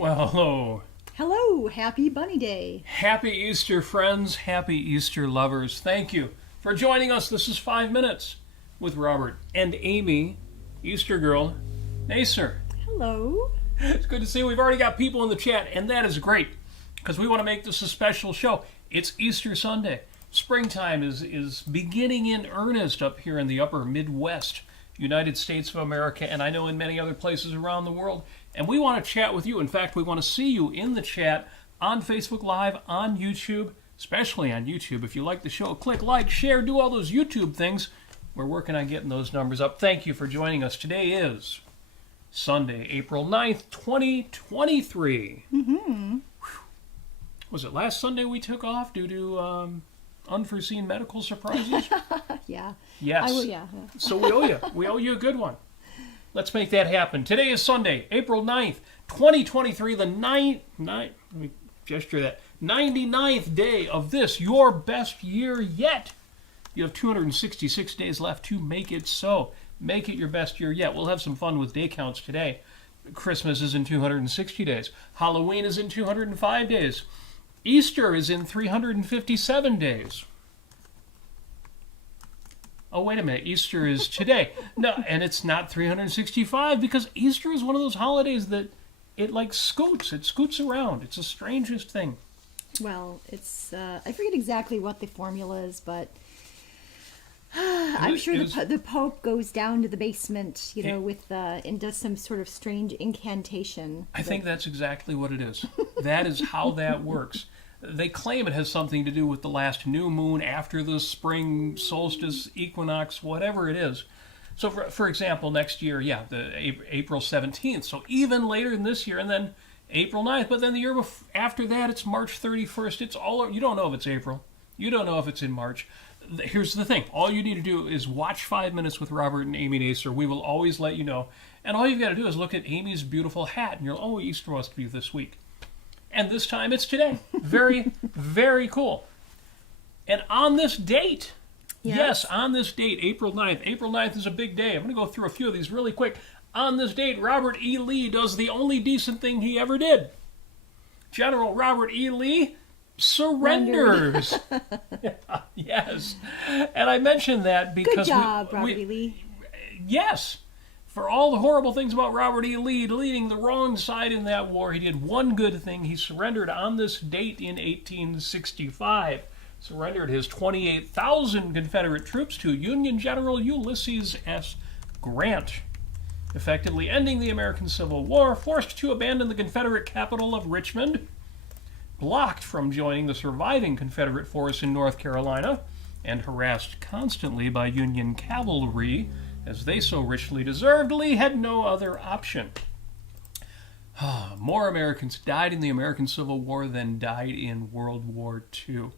Well, hello. Hello, happy Bunny Day. Happy Easter, friends. Happy Easter, lovers. Thank you for joining us. This is 5 Minutes with Robert and Amy, Easter girl, Nasir. Hello. It's good to see you. We've already got people in the chat, and that is great because we want to make this a special show. It's Easter Sunday. Springtime is beginning in earnest up here in the upper Midwest, United States of America, and I know in many other places around the world. And we want to chat with you. In fact, we want to see you in the chat on Facebook Live, on YouTube, especially on YouTube. If you like the show, click like, share, do all those YouTube things. We're working on getting those numbers up. Thank you for joining us. Today is Sunday, April 9th, 2023. Was it last Sunday we took off due to unforeseen medical surprises? Yeah. Yes. Yeah. So we owe you. We owe you a good one. Let's make that happen. Today is Sunday, April 9th, 2023, the 99th day of this, your best year yet. You have 266 days left to make it so. Make it your best year yet. We'll have some fun with day counts today. Christmas is in 260 days. Halloween is in 205 days. Easter is in 357 days. Oh, wait a minute. Easter is today. No, and it's not 365 because Easter is one of those holidays that it like scoots. It scoots around. It's the strangest thing. Well, it's, I forget exactly what the formula is, but I'm sure the Pope goes down to the basement, and does some sort of strange incantation. I think that's exactly what it is. That is how that works. They claim it has something to do with the last new moon after the spring solstice, equinox, whatever it is. So, for example, next year, the April 17th. So even later in this year, and then April 9th. But then the year after that, it's March 31st. It's all, you don't know if it's April. You don't know if it's in March. Here's the thing. All you need to do is watch 5 Minutes with Robert and Amy Nasir. We will always let you know. And all you've got to do is look at Amy's beautiful hat, and you're like, oh, Easter must be this week. And this time it's today. Very, very cool. And on this date, yes, on this date, April 9th. April 9th is a big day. I'm going to go through a few of these really quick. On this date, Robert E. Lee does the only decent thing he ever did. General Robert E. Lee surrenders. Yes. And I mentioned that because... Good job, Robert E. Lee. Yes. For all the horrible things about Robert E. Lee leading the wrong side in that war, he did one good thing. He surrendered on this date in 1865. Surrendered his 28,000 Confederate troops to Union General Ulysses S. Grant, effectively ending the American Civil War, forced to abandon the Confederate capital of Richmond, blocked from joining the surviving Confederate force in North Carolina, and harassed constantly by Union cavalry, as they so richly deserved. Lee had no other option. More Americans died in the American Civil War than died in World War II.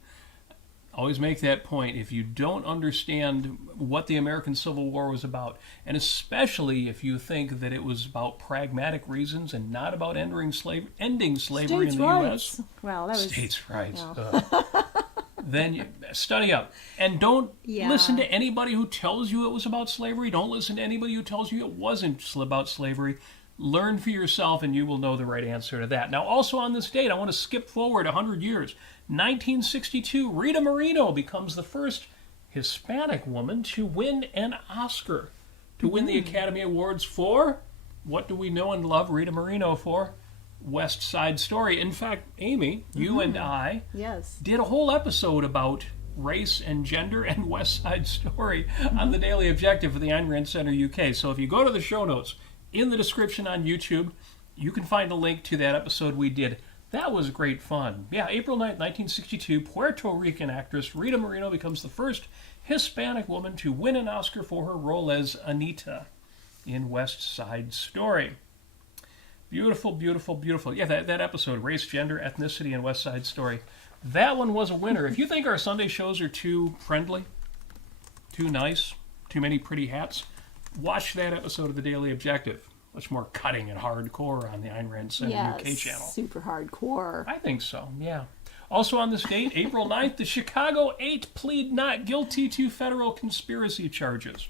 Always make that point. If you don't understand what the American Civil War was about, and especially if you think that it was about pragmatic reasons and not about ending slavery in the U.S. Well, that was... States' rights. Well. Then you study up. And don't listen to anybody who tells you it was about slavery. Don't listen to anybody who tells you it wasn't about slavery. Learn for yourself and you will know the right answer to that. Now, also on this date, I want to skip forward 100 years. 1962, Rita Moreno becomes the first Hispanic woman to win an Oscar. To win the Academy Awards for, what do we know and love Rita Moreno for? West Side Story. In fact, Amy, you and I did a whole episode about race and gender and West Side Story on the Daily Objective for the Ayn Rand Center UK. So if you go to the show notes in the description on YouTube, you can find a link to that episode we did. That was great fun. Yeah, April 9th, 1962, Puerto Rican actress Rita Moreno becomes the first Hispanic woman to win an Oscar for her role as Anita in West Side Story. Beautiful, beautiful, beautiful. Yeah, that episode, Race, Gender, Ethnicity, and West Side Story. That one was a winner. If you think our Sunday shows are too friendly, too nice, too many pretty hats, watch that episode of the Daily Objective. Much more cutting and hardcore on the Ayn Rand Center UK channel. Super hardcore. I think so, yeah. Also on this date, April 9th, the Chicago 8 plead not guilty to federal conspiracy charges.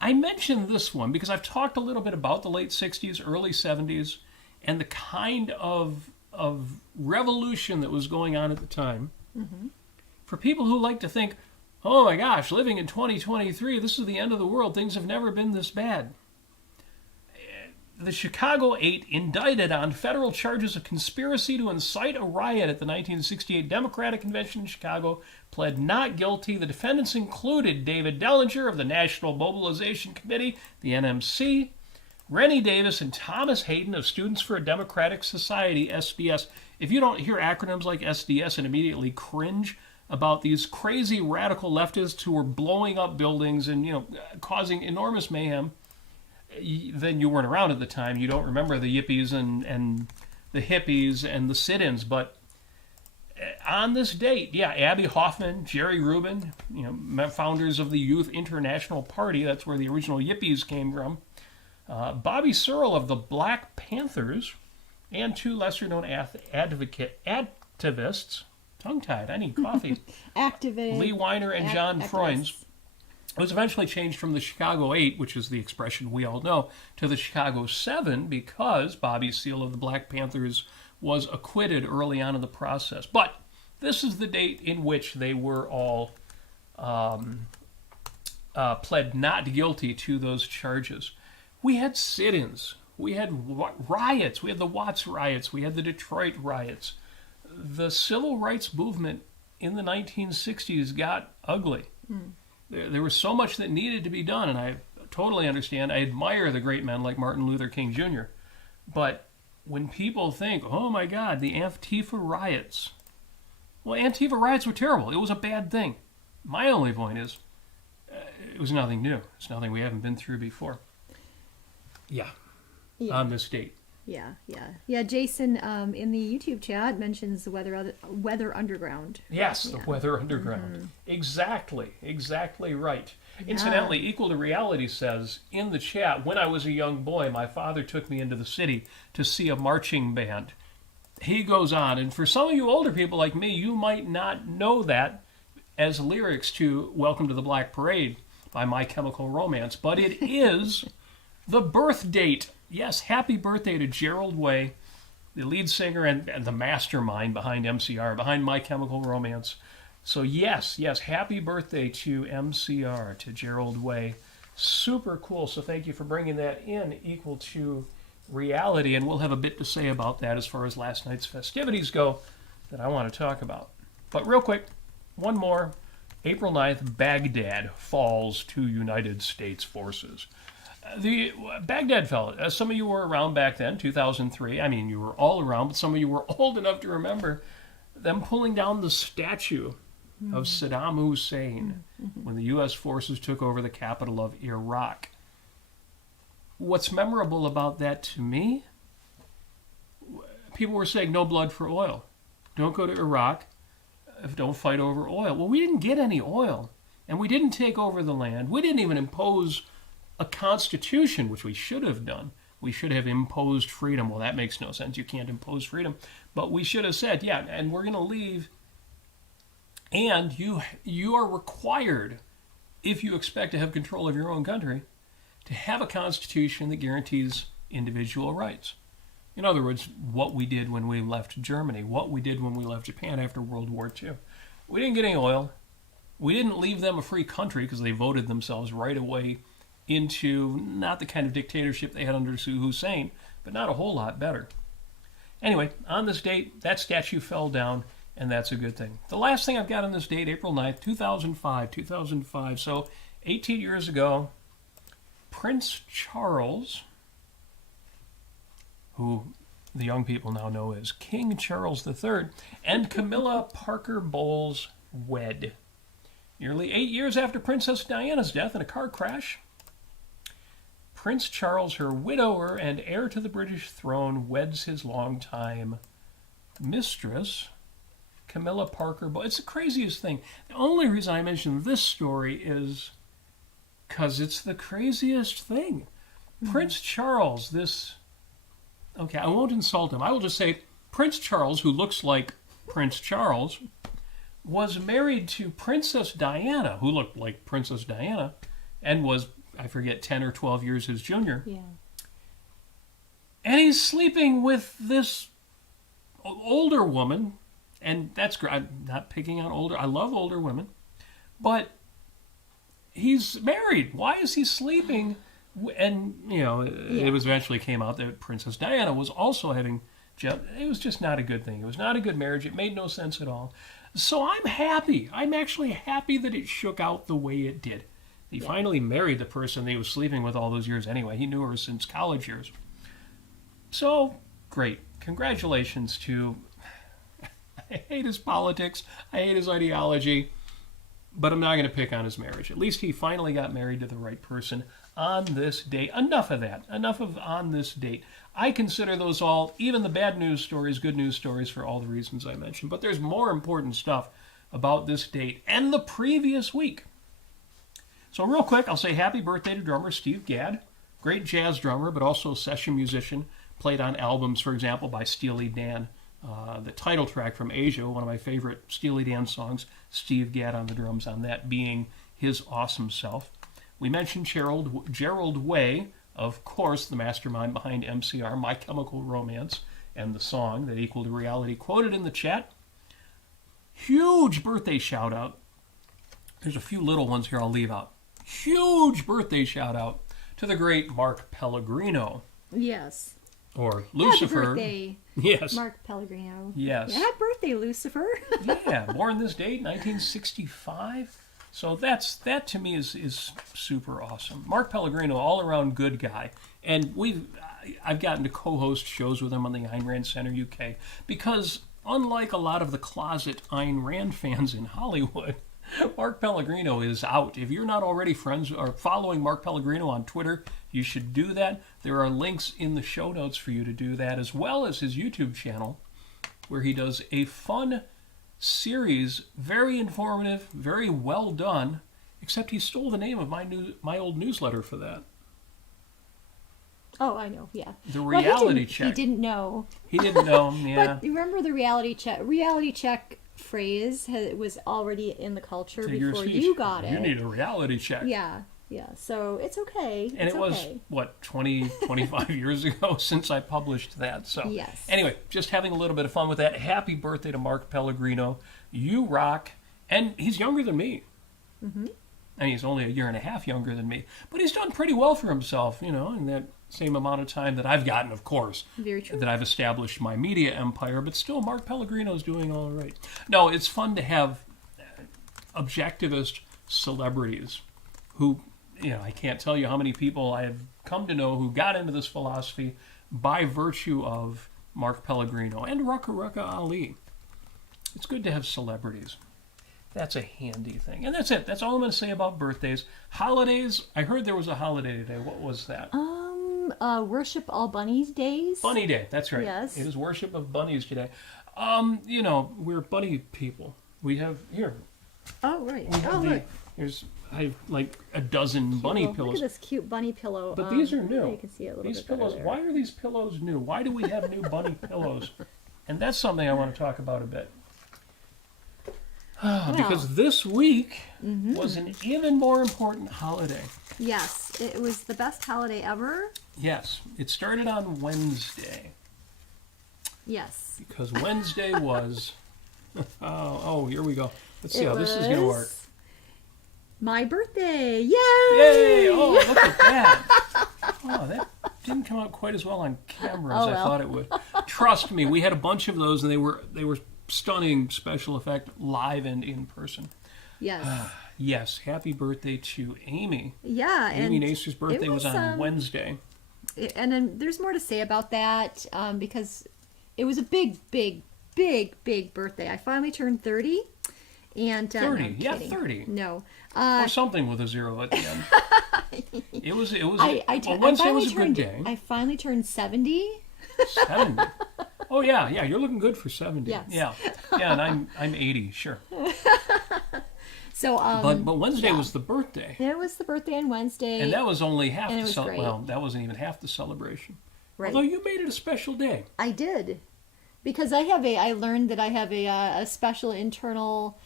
I mentioned this one because I've talked a little bit about the late 60s, early 70s, and the kind of revolution that was going on at the time, for people who like to think, oh my gosh, living in 2023, this is the end of the world, things have never been this bad. The Chicago 8 indicted on federal charges of conspiracy to incite a riot at the 1968 Democratic Convention in Chicago pled not guilty. The defendants included David Dellinger of the National Mobilization Committee, the NMC, Rennie Davis, and Thomas Hayden of Students for a Democratic Society, SDS. If you don't hear acronyms like SDS and immediately cringe about these crazy radical leftists who were blowing up buildings and causing enormous mayhem, then you weren't around at the time. You don't remember the yippies and the hippies and the sit-ins. But on this date, Abby Hoffman, Jerry Rubin, founders of the Youth International Party, that's where the original yippies came from, Bobby Searle of the Black Panthers, and two lesser-known activists, tongue-tied, I need coffee, Lee Weiner and John Freunds. It was eventually changed from the Chicago 8, which is the expression we all know, to the Chicago 7 because Bobby Seale of the Black Panthers was acquitted early on in the process. But this is the date in which they were all pled not guilty to those charges. We had sit-ins. We had riots. We had the Watts riots. We had the Detroit riots. The civil rights movement in the 1960s got ugly. There was so much that needed to be done, and I totally understand. I admire the great men like Martin Luther King Jr. But when people think, oh my God, the Antifa riots. Well, Antifa riots were terrible. It was a bad thing. My only point is, it was nothing new. It's nothing we haven't been through before. Yeah. On this date. Yeah. Jason in the YouTube chat mentions the Weather Underground. Yes, the Weather Underground. Exactly right. Incidentally, Equal to Reality says in the chat, when I was a young boy, my father took me into the city to see a marching band. He goes on, and for some of you older people like me, you might not know that as lyrics to Welcome to the Black Parade by My Chemical Romance, but it is the birth date. Yes, happy birthday to Gerald Way, the lead singer and the mastermind behind MCR, behind My Chemical Romance. So yes, happy birthday to MCR, to Gerald Way. Super cool. So thank you for bringing that in, Equal to Reality. And we'll have a bit to say about that as far as last night's festivities go that I want to talk about. But real quick, one more. April 9th, Baghdad falls to United States forces. The Baghdad fell. Some of you were around back then, 2003. I mean, you were all around, but some of you were old enough to remember them pulling down the statue of Saddam Hussein when the U.S. forces took over the capital of Iraq. What's memorable about that to me? People were saying no blood for oil. Don't go to Iraq. Don't fight over oil. Well, we didn't get any oil, and we didn't take over the land. We didn't even impose a constitution, which we should have done. We should have imposed freedom. Well, that makes no sense. You can't impose freedom. But we should have said, and we're going to leave. And you are required, if you expect to have control of your own country, to have a constitution that guarantees individual rights. In other words, what we did when we left Germany, what we did when we left Japan after World War II. We didn't get any oil. We didn't leave them a free country because they voted themselves right away into not the kind of dictatorship they had under Hussein, but not a whole lot better. Anyway, on this date, that statue fell down, and that's a good thing. The last thing I've got on this date, April 9th, 2005. So 18 years ago, Prince Charles, who the young people now know as King Charles III, and Camilla Parker Bowles wed. Nearly 8 years after Princess Diana's death in a car crash, Prince Charles, her widower and heir to the British throne, weds his longtime mistress, Camilla Parker Bowles. It's the craziest thing. The only reason I mention this story is because it's the craziest thing. Prince Charles, okay, I won't insult him. I will just say Prince Charles, who looks like Prince Charles, was married to Princess Diana, who looked like Princess Diana, and was, I forget, 10 or 12 years his junior. Yeah. And he's sleeping with this older woman, and that's great. I'm not picking on older. I love older women, but he's married. Why is he sleeping? And it was eventually came out that Princess Diana was also having. It was just not a good thing. It was not a good marriage. It made no sense at all. So I'm happy. I'm actually happy that it shook out the way it did. He finally married the person that he was sleeping with all those years anyway. He knew her since college years. So, great. Congratulations to... I hate his politics. I hate his ideology. But I'm not going to pick on his marriage. At least he finally got married to the right person on this date. Enough of that. Enough of on this date. I consider those all, even the bad news stories, good news stories for all the reasons I mentioned. But there's more important stuff about this date and the previous week. So real quick, I'll say happy birthday to drummer Steve Gadd. Great jazz drummer, but also session musician. Played on albums, for example, by Steely Dan. The title track from Asia, one of my favorite Steely Dan songs, Steve Gadd on the drums on that being his awesome self. We mentioned Gerald Way, of course, the mastermind behind MCR, My Chemical Romance, and the song that equaled reality quoted in the chat. Huge birthday shout out. There's a few little ones here I'll leave out. Huge birthday shout out to the great Mark Pellegrino. Yes. Or Lucifer. Happy birthday, yes. Mark Pellegrino. Yes. Happy birthday, Lucifer. Yeah, born this date, 1965. So that to me is super awesome. Mark Pellegrino, all around good guy, and I've gotten to co-host shows with him on the Ayn Rand Center UK because unlike a lot of the closet Ayn Rand fans in Hollywood, Mark Pellegrino is out. If you're not already friends or following Mark Pellegrino on Twitter, you should do that. There are links in the show notes for you to do that, as well as his YouTube channel, where he does a fun series, very informative, very well done, except he stole the name of my old newsletter for that. Oh, I know, yeah. The reality check. He didn't know. He didn't know, yeah. But remember the reality check? Reality check phrase was already in the culture before you got it. You need a reality check. Yeah. So it's okay. And it was, 25 years ago since I published that. So yes. Anyway, just having a little bit of fun with that. Happy birthday to Mark Pellegrino. You rock. And he's younger than me. Mm-hmm. I mean, he's only a year and a half younger than me. But he's done pretty well for himself, in that same amount of time that I've gotten, of course. Very true. That I've established my media empire. But still, Mark Pellegrino's doing all right. No, it's fun to have objectivist celebrities who... I can't tell you how many people I have come to know who got into this philosophy by virtue of Mark Pellegrino and Rucka Ali. It's good to have celebrities. That's a handy thing. And that's it. That's all I'm going to say about birthdays. Holidays, I heard there was a holiday today. What was that? Worship All Bunnies Days. Bunny Day, that's right. Yes. It is worship of bunnies today. We're bunny people. We have, here. Oh, right. Look. I have like a dozen bunny pillows. Look at this cute bunny pillow. But these are new. You can see it a little these bit pillows. better Why are these pillows new? Why do we have new bunny pillows? And that's something I want to talk about a bit. Because this week was an even more important holiday. Yes, it was the best holiday ever. Yes, it started on Wednesday. Yes. Because Wednesday was... here we go. Let's see how this is going to work. My birthday! Yay! Yay! Oh, look at that! Oh, that didn't come out quite as well on camera as I thought it would. Trust me, we had a bunch of those, and they were stunning special effect live and in person. Yes. Yes. Happy birthday to Amy. Yeah, Amy Nasir's birthday was on Wednesday. And then there's more to say about that because it was a big birthday. I finally turned 30. And 30, no, yeah, 30. No, or something with a zero at the end. It was. Wednesday was a good day. I finally turned 70. 70. Oh yeah. You're looking good for 70. Yes. Yeah, and I'm 80. Sure. So, but Wednesday was the birthday. It was the birthday on Wednesday, and that was only half the celebration. Well, that wasn't even half the celebration. Right. Although you made it a special day. I did, because I learned that I have a special internal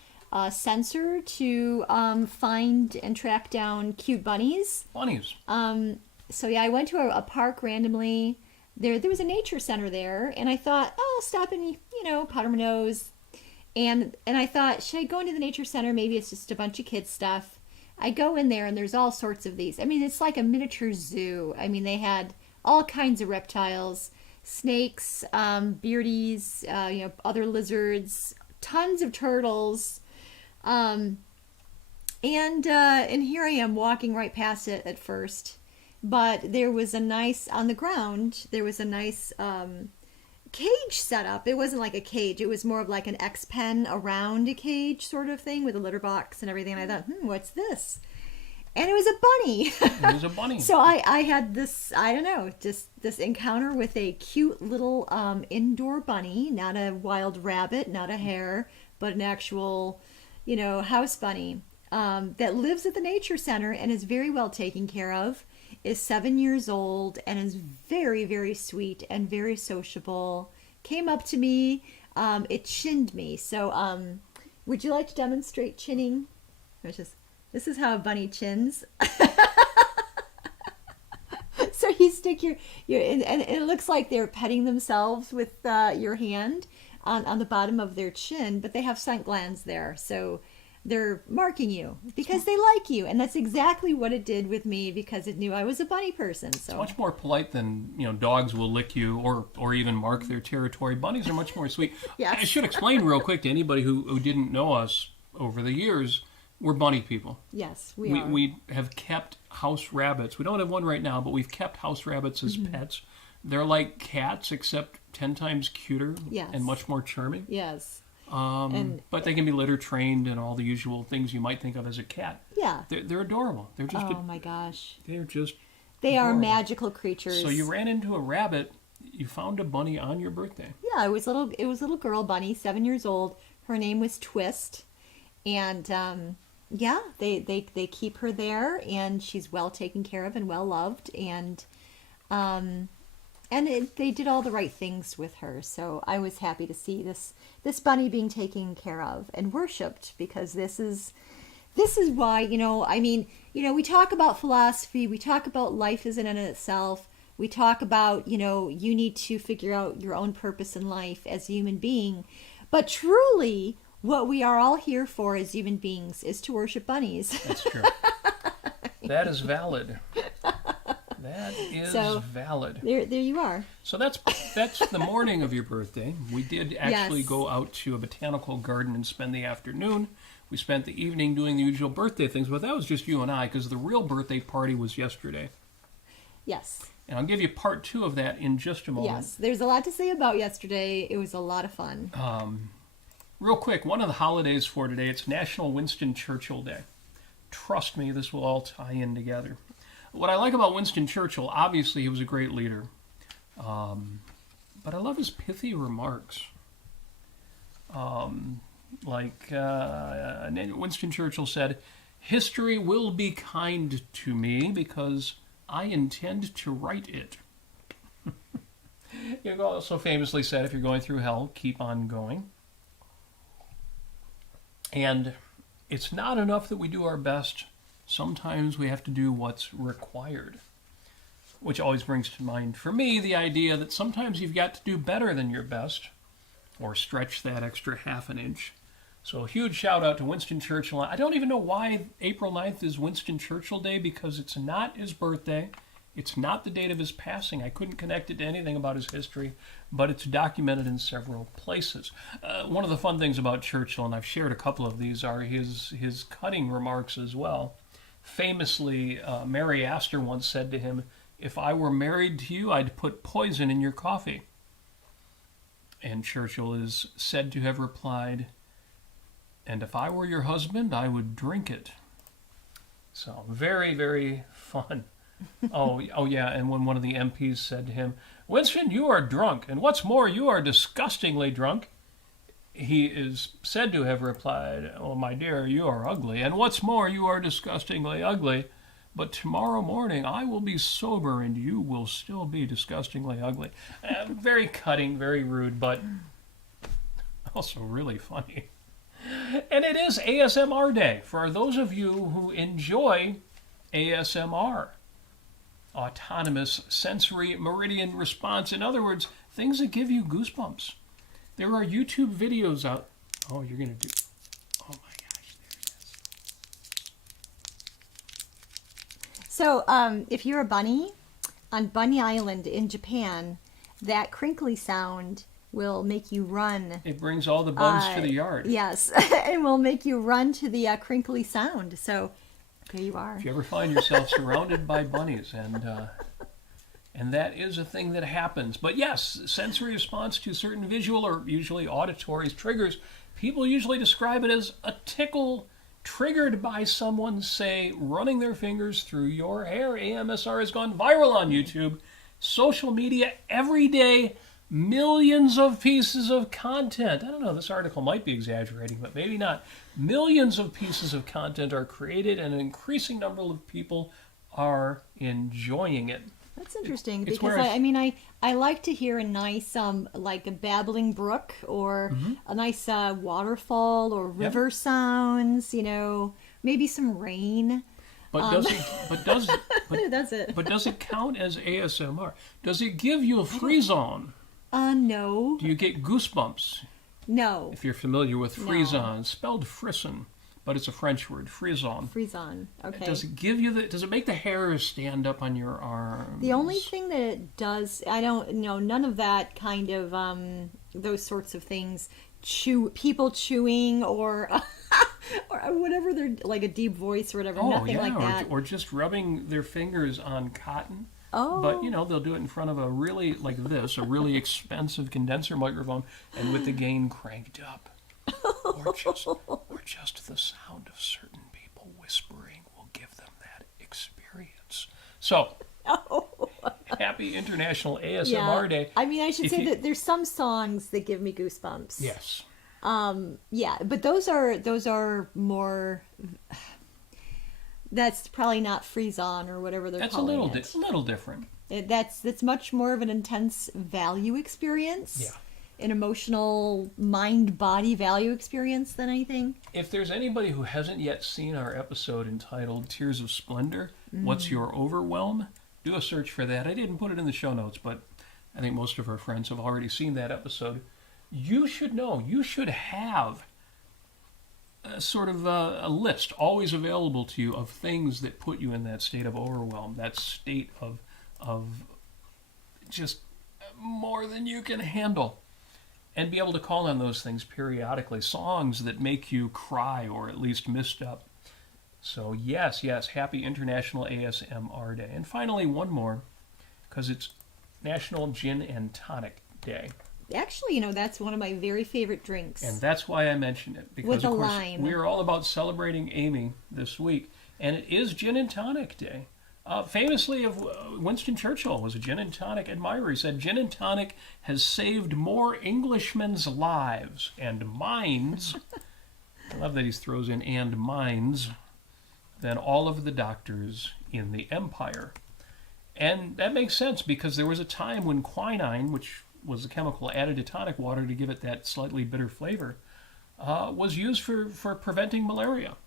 sensor to find and track down cute bunnies. Bunnies. So yeah, I went to a park randomly there was a nature center there, and I thought, oh, I'll stop and, powder my nose. And I thought, should I go into the nature center? Maybe it's just a bunch of kids stuff. I go in there, and there's all sorts of these. I mean, it's like a miniature zoo. I mean, they had all kinds of reptiles, snakes, beardies, other lizards, tons of turtles. And here I am walking right past it at first. But there was on the ground, there was a nice cage set up. It wasn't like a cage. It was more of like an X-pen around a cage sort of thing with a litter box and everything. And I thought, what's this? And it was a bunny. It was a bunny. So I had this, I don't know, just this encounter with a cute little indoor bunny, not a wild rabbit, not a hare, but an actual, house bunny that lives at the nature center and is very well taken care of, is 7 years old, and is very, very sweet and very sociable. Came up to me, it chinned me. So would you like to demonstrate chinning? This is how a bunny chins. So you stick your and it looks like they're petting themselves with your hand on the bottom of their chin, but they have scent glands there. So they're marking you because they like you. And that's exactly what it did with me, because it knew I was a bunny person. So it's much more polite than, dogs will lick you or even mark their territory. Bunnies are much more sweet. Yes. I should explain real quick to anybody who didn't know us over the years. We're bunny people. Yes, we are. We have kept house rabbits. We don't have one right now, but we've kept house rabbits as pets. They're like cats, except 10 times cuter and much more charming. Yes. But they can be litter trained and all the usual things you might think of as a cat. Yeah. They're adorable. They're just my gosh. They're just They adorable. are magical creatures. So you ran into a rabbit. You found a bunny on your birthday. Yeah, it was little girl bunny, 7 years old. Her name was Twist. And they keep her there, and she's well taken care of and well loved, and they did all the right things with her. So I was happy to see this bunny being taken care of and worshipped, because this is why, we talk about philosophy, we talk about life as an end in itself, we talk about, you need to figure out your own purpose in life as a human being, but truly what we are all here for as human beings is to worship bunnies. That's true. That is valid. That is valid. There you are. So that's the morning of your birthday. We did actually go out to a botanical garden and spend the afternoon. We spent the evening doing the usual birthday things, but that was just you and I, because the real birthday party was yesterday. Yes. And I'll give you part 2 of that in just a moment. Yes, there's a lot to say about yesterday. It was a lot of fun. Real quick, one of the holidays for today, it's National Winston Churchill Day. Trust me, this will all tie in together. What I like about Winston Churchill, obviously he was a great leader, but I love his pithy remarks. Winston Churchill said, "History will be kind to me because I intend to write it." He also famously said, if you're going through hell, keep on going. And it's not enough that we do our best. Sometimes we have to do what's required. Which always brings to mind, for me, the idea that sometimes you've got to do better than your best, or stretch that extra half an inch. So a huge shout out to Winston Churchill. I don't even know why April 9th is Winston Churchill Day, because it's not his birthday. It's not the date of his passing. I couldn't connect it to anything about his history, but it's documented in several places. One of the fun things about Churchill, and I've shared a couple of these, are his cutting remarks as well. Famously, Mary Astor once said to him, "If I were married to you, I'd put poison in your coffee." And Churchill is said to have replied, "And if I were your husband, I would drink it." So very, very fun. Oh yeah, and when one of the MPs said to him, "Winston, you are drunk, and what's more, you are disgustingly drunk," he is said to have replied, "Oh, my dear, you are ugly, and what's more, you are disgustingly ugly, but tomorrow morning I will be sober, and you will still be disgustingly ugly." Very cutting, very rude, but also really funny. And it is ASMR Day, for those of you who enjoy ASMR. autonomous sensory meridian response. In other words, things that give you goosebumps. There are YouTube videos out. Oh, you're going to do... Oh, my gosh. There it is. So, if you're a bunny, on Bunny Island in Japan, that crinkly sound will make you run. It brings all the bugs to the yard. Yes, and will make you run to the crinkly sound. So, there you are. If you ever find yourself surrounded by bunnies, and that is a thing that happens. But yes, sensory response to certain visual or usually auditory triggers, people usually describe it as a tickle triggered by someone, say, running their fingers through your hair. AMSR has gone viral on YouTube, social media, every day, millions of pieces of content. I don't know, this article might be exaggerating, but maybe not. Millions of pieces of content are created, and an increasing number of people are enjoying it. That's interesting, It's because where I like to hear a nice like a babbling brook, or a nice waterfall or river sounds, maybe some rain. But does it? That's it. But does it count as ASMR? Does it give you a frisson? No. Do you get goosebumps? No. If you're familiar with frisson, spelled frisson, but it's a French word, frisson. Frisson. Okay. Does it give you does it make the hairs stand up on your arms? The only thing that it does, I don't know, none of that kind of those sorts of things. People chewing or or whatever, they're like a deep voice or whatever. Nothing like that. Or just rubbing their fingers on cotton. Oh. But they'll do it in front of a really a really expensive condenser microphone, and with the gain cranked up. Or just the sound of certain people whispering will give them that experience. So, happy International ASMR Day. I should say that there's some songs that give me goosebumps. Yes. But those are more. That's probably not frisson or whatever they're calling it. That's a little different. That's much more of an intense value experience. Yeah. An emotional mind-body value experience than anything. If there's anybody who hasn't yet seen our episode entitled Tears of Splendor, What's Your Overwhelm? Do a search for that. I didn't put it in the show notes, but I think most of our friends have already seen that episode. You should know, you should have a sort of a list always available to you of things that put you in that state of overwhelm, that state of just more than you can handle. And be able to call on those things periodically. Songs that make you cry or at least mist up. So yes, happy International ASMR Day. And finally, one more, because it's National Gin and Tonic Day. Actually, that's one of my very favorite drinks. And that's why I mentioned it. Because, with a of course, lime. we're all about celebrating Amy this week. And it is Gin and Tonic Day. Famously, Winston Churchill was a gin and tonic admirer. He said, "Gin and tonic has saved more Englishmen's lives and minds." I love that he throws in "and minds" than all of the doctors in the empire. And that makes sense, because there was a time when quinine, which was a chemical added to tonic water to give it that slightly bitter flavor, was used for preventing malaria.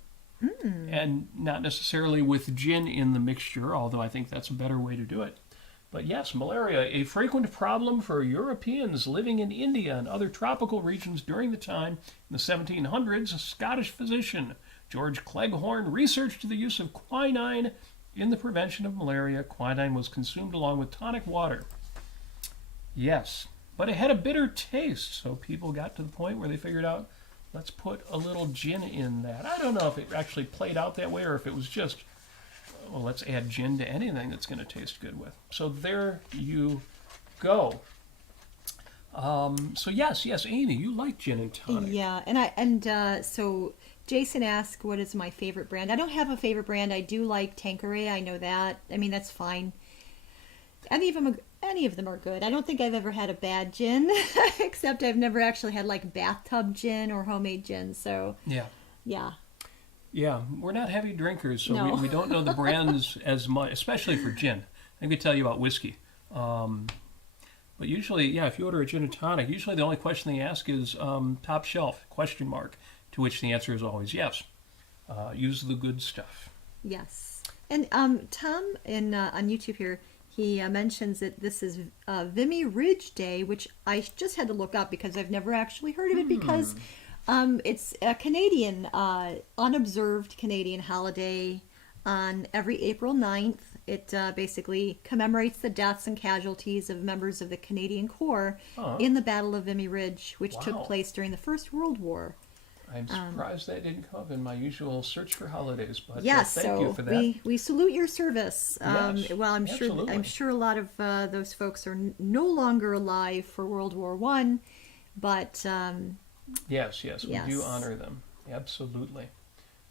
And not necessarily with gin in the mixture, although I think that's a better way to do it. But yes, malaria, a frequent problem for Europeans living in India and other tropical regions during the time. In the 1700s, a Scottish physician, George Cleghorn, researched the use of quinine in the prevention of malaria. Quinine was consumed along with tonic water. Yes, but it had a bitter taste, so people got to the point where they figured out, let's put a little gin in that. I don't know if it actually played out that way or if it was just, well, let's add gin to anything that's going to taste good with. So there you go. So yes, Amy, you like gin and tonic. Yeah, so Jason asked, what is my favorite brand? I don't have a favorite brand. I do like Tanqueray. I know that. That's fine. Any of them are good. I don't think I've ever had a bad gin, except I've never actually had like bathtub gin or homemade gin. So yeah, we're not heavy drinkers, so no. we don't know the brands as much, especially for gin. I could tell you about whiskey, but usually, if you order a gin and tonic, usually the only question they ask is top shelf ? To which the answer is always yes. Use the good stuff. Yes. And Tom on YouTube here, he mentions that this is Vimy Ridge Day, which I just had to look up because I've never actually heard of it because it's a Canadian, unobserved Canadian holiday on every April 9th. It basically commemorates the deaths and casualties of members of the Canadian Corps in the Battle of Vimy Ridge, which took place during the First World War. I'm surprised that didn't come up in my usual search for holidays, but yes, thank you for that. We salute your service. Yes, well, I'm sure a lot of those folks are no longer alive for World War One, but yes, we do honor them. Absolutely.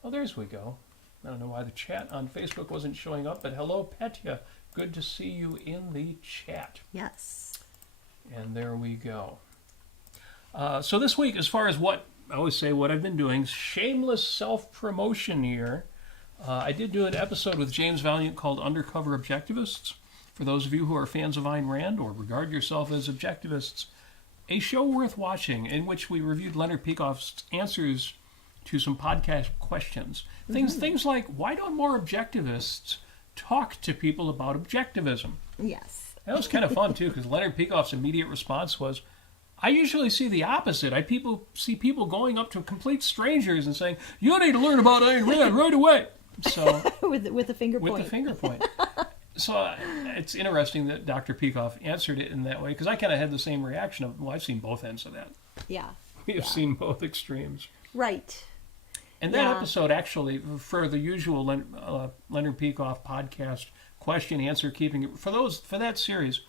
Well, there's we go. I don't know why the chat on Facebook wasn't showing up, but hello, Petya. Good to see you in the chat. Yes. And there we go. So this week, as far as what I always say, what I've been doing, shameless self-promotion here. I did do an episode with James Valiant called Undercover Objectivists. For those of you who are fans of Ayn Rand or regard yourself as objectivists, a show worth watching in which we reviewed Leonard Peikoff's answers to some podcast questions. Things like, why don't more objectivists talk to people about objectivism? Yes. That was kind of fun, too, because Leonard Peikoff's immediate response was, I usually see the opposite. I see people going up to complete strangers and saying, you need to learn about Ayn Rand right away. So with the finger point. With the finger point. So it's interesting that Dr. Peikoff answered it in that way, because I kind of had the same reaction of, well, I've seen both ends of that. Yeah. We have seen both extremes. Right. And that episode, actually, for the usual Leonard Peikoff podcast question answer keeping, for that series,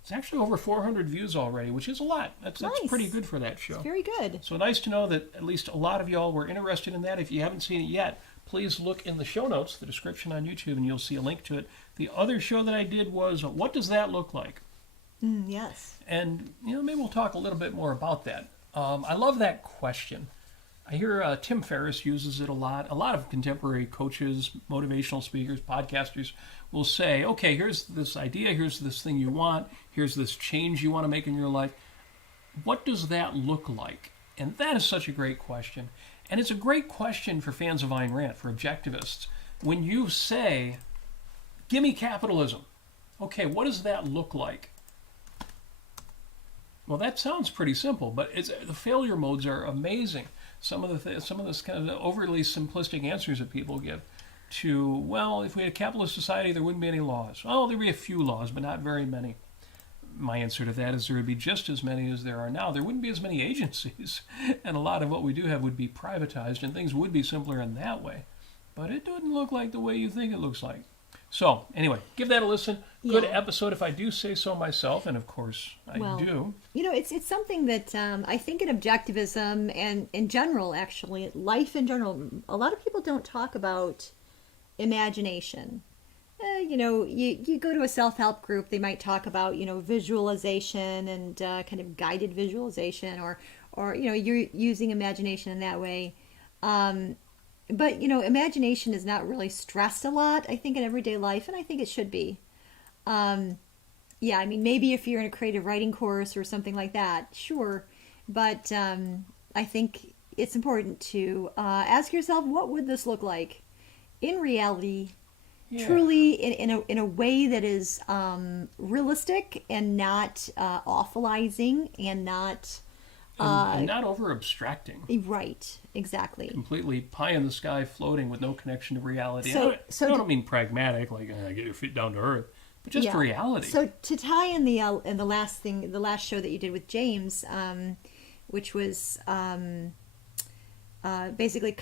it's actually over 400 views already, which is a lot. That's pretty good for that show. It's very good. So nice to know that at least a lot of y'all were interested in that. If you haven't seen it yet, please look in the show notes, the description on YouTube, and you'll see a link to it. The other show that I did was, What Does That Look Like? Yes. And, maybe we'll talk a little bit more about that. I love that question. I hear Tim Ferriss uses it a lot. A lot of contemporary coaches, motivational speakers, podcasters will say, okay, here's this idea, here's this thing you want, here's this change you want to make in your life. What does that look like? And that is such a great question. And it's a great question for fans of Ayn Rand, for objectivists. When you say, give me capitalism, okay, what does that look like? Well, that sounds pretty simple, but the failure modes are amazing. Some of this kind of overly simplistic answers that people give to, well, if we had a capitalist society, there wouldn't be any laws. Oh, there'd be a few laws, but not very many. My answer to that is there would be just as many as there are now. There wouldn't be as many agencies, and a lot of what we do have would be privatized, and things would be simpler in that way. But it doesn't look like the way you think it looks like. So, anyway, give that a listen. Good episode, if I do say so myself, and of course I do. It's something that I think in objectivism and in general, actually, life in general, a lot of people don't talk about imagination. You go to a self-help group, they might talk about, visualization and kind of guided visualization or you're using imagination in that way. But, imagination is not really stressed a lot, I think, in everyday life, and I think it should be. Maybe if you're in a creative writing course or something like that, sure. But I think it's important to ask yourself, what would this look like in reality, truly in a way that is realistic and not awfulizing and not... and not over-abstracting. Right, exactly. Completely pie in the sky floating with no connection to reality. I don't mean pragmatic, like get your feet down to earth, but just reality. So to tie in the last show that you did with James, which was basically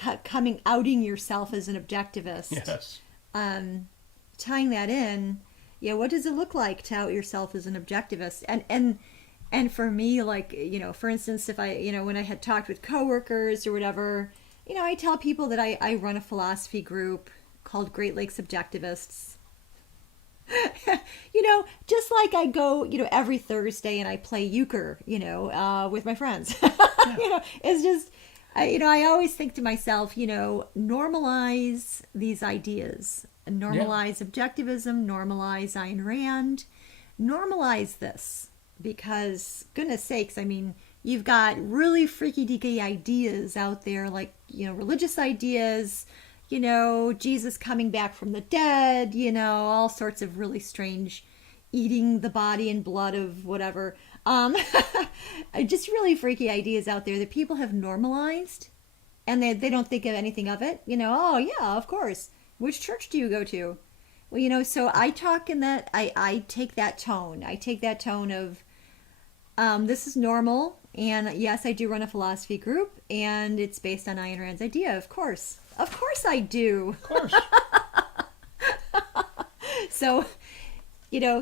outing yourself as an objectivist. Yes. Tying that in, what does it look like to out yourself as an objectivist? And for me, for instance, if I, when I had talked with coworkers or whatever, I tell people that I run a philosophy group called Great Lakes Objectivists. Just like I go, every Thursday and I play euchre, with my friends. It's just, I always think to myself, normalize these ideas. Normalize objectivism, normalize Ayn Rand, normalize this. Because, goodness sakes, you've got really freaky deaky ideas out there, like, religious ideas, Jesus coming back from the dead, all sorts of really strange eating the body and blood of whatever. Just really freaky ideas out there that people have normalized, and they don't think of anything of it. Oh yeah, of course. Which church do you go to? Well, so I talk in that, I take that tone. I take that tone of, this is normal, and yes, I do run a philosophy group, and it's based on Ayn Rand's idea, of course. Of course I do. Of course. So,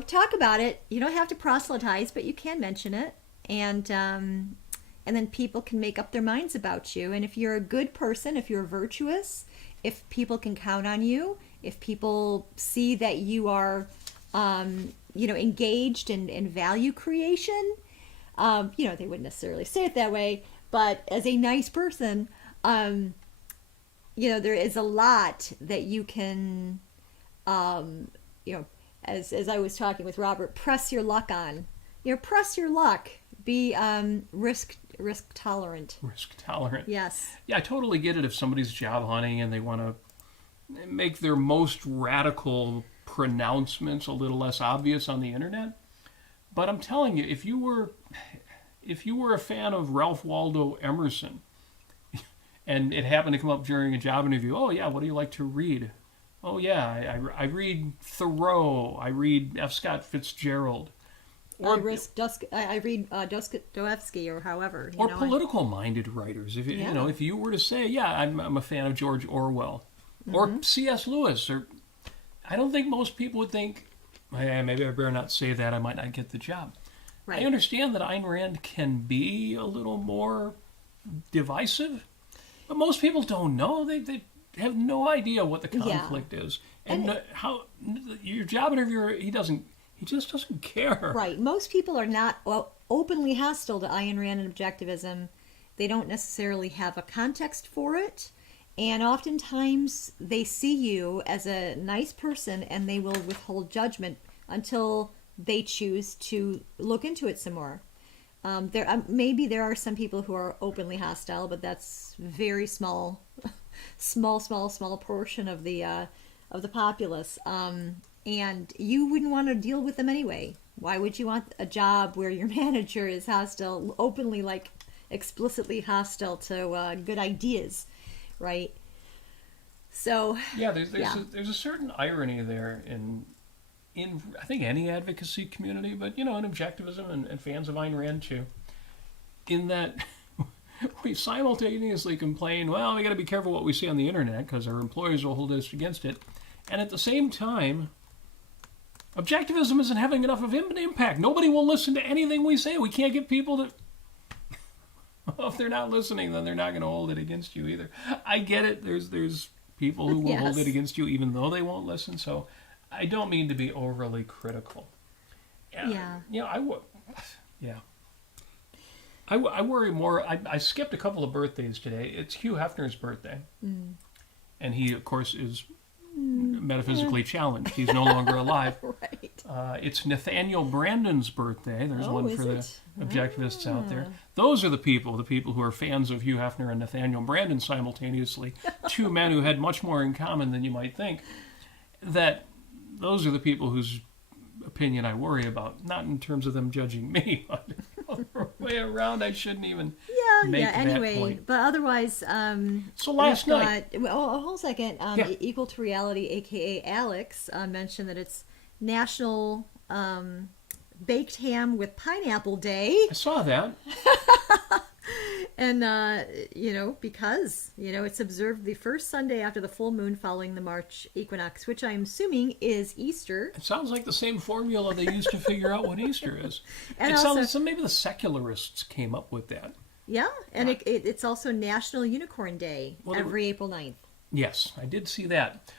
talk about it. You don't have to proselytize, but you can mention it, and then people can make up their minds about you. And if you're a good person, if you're virtuous, if people can count on you, if people see that you are, engaged in value creation, they wouldn't necessarily say it that way, but as a nice person, there is a lot that you can, as I was talking with Robert, press your luck on. Press your luck. Be risk tolerant. Risk tolerant. Yes. Yeah, I totally get it if somebody's job hunting and they want to make their most radical pronouncements a little less obvious on the internet. But I'm telling you, if you were a fan of Ralph Waldo Emerson, and it happened to come up during a job interview, oh yeah, what do you like to read? Oh yeah, I read Thoreau, I read F. Scott Fitzgerald. Or I read Dostoevsky or however. Or political-minded writers. If if you were to say, yeah, I'm a fan of George Orwell, or C.S. Lewis, or I don't think most people would think, maybe I better not say that, I might not get the job. Right. I understand that Ayn Rand can be a little more divisive, but most people don't know. They have no idea what the conflict is. And how your job interviewer, he just doesn't care. Right. Most people are not openly hostile to Ayn Rand and objectivism. They don't necessarily have a context for it. And oftentimes they see you as a nice person and they will withhold judgment until they choose to look into it some more. Maybe there are some people who are openly hostile, but that's very small portion of the populace. And you wouldn't want to deal with them anyway. Why would you want a job where your manager is hostile, openly, explicitly hostile to good ideas, right? So yeah, there's a certain irony there in I think any advocacy community, but in objectivism and fans of Ayn Rand too, in that we simultaneously complain, well, we got to be careful what we see on the internet because our employers will hold us against it, and at the same time, objectivism isn't having enough of an impact. Nobody will listen to anything we say. We can't get people to... Well, if they're not listening, then they're not going to hold it against you either. I get it. There's people who will hold it against you even though they won't listen. So I don't mean to be overly critical. I worry more. I skipped a couple of birthdays today. It's Hugh Hefner's birthday. And he, of course, is metaphysically challenged. He's no longer alive. Right. It's Nathaniel Branden's birthday. There's one for the objectivists out there. Those are the people who are fans of Hugh Hefner and Nathaniel Branden simultaneously. Two men who had much more in common than you might think. Those are the people whose opinion I worry about. Not in terms of them judging me, but the way around, I shouldn't even make that point. But otherwise, so last night, hold a second. Equal to Reality, aka Alex, mentioned that it's National Baked Ham with Pineapple Day. I saw that. And because it's observed the first Sunday after the full moon following the March equinox, which I'm assuming is Easter. It sounds like the same formula they used to figure out what Easter is. And it sounds like maybe the secularists came up with that. Yeah, and it's also National Unicorn Day every April 9th. Yes, I did see that.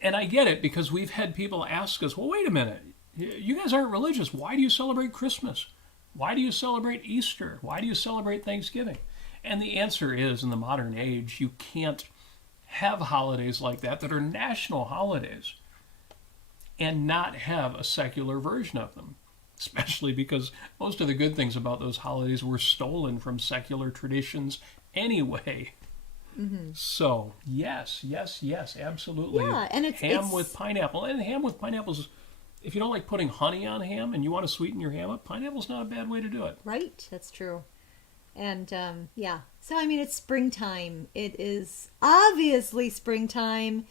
And I get it, because we've had people ask us, well, wait a minute, you guys aren't religious. Why do you celebrate Christmas? Why do you celebrate Easter? Why do you celebrate Thanksgiving? And the answer is, in the modern age, you can't have holidays like that are national holidays and not have a secular version of them, especially because most of the good things about those holidays were stolen from secular traditions anyway. So, yes, absolutely. Yeah, and ham with pineapple. And ham with pineapples, if you don't like putting honey on ham and you want to sweeten your ham up, pineapple's not a bad way to do it. Right, that's true. And, yeah. So, I mean, it's springtime. It is obviously springtime.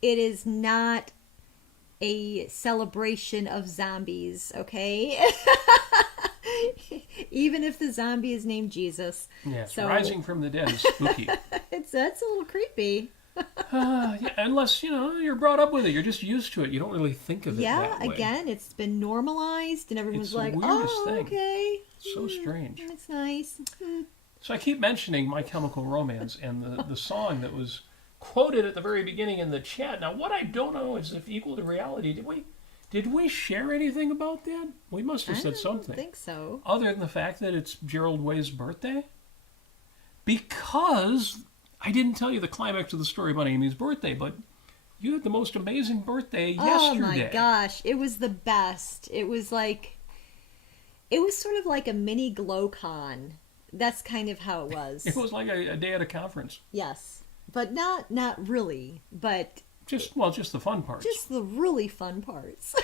It is not a celebration of zombies, okay? Even if the zombie is named Jesus. Yes, rising from the dead is spooky. That's a little creepy. Yeah, unless, you're brought up with it. You're just used to it. You don't really think of it that way. Yeah, again, it's been normalized and everyone's It's the like, weirdest oh, thing. okay. So strange. It's nice. So I keep mentioning My Chemical Romance and the song that was quoted at the very beginning in the chat. Now, what I don't know is if equal to reality, did we share anything about that? We must have said something. I don't think so. Other than the fact that it's Gerald Way's birthday? Because I didn't tell you the climax of the story about Amy's birthday, but you had the most amazing birthday yesterday. Oh my gosh, it was the best. It was sort of like a mini GlowCon. That's kind of how it was. It was like a day at a conference. Yes, but not really. But just the fun parts. Just the really fun parts,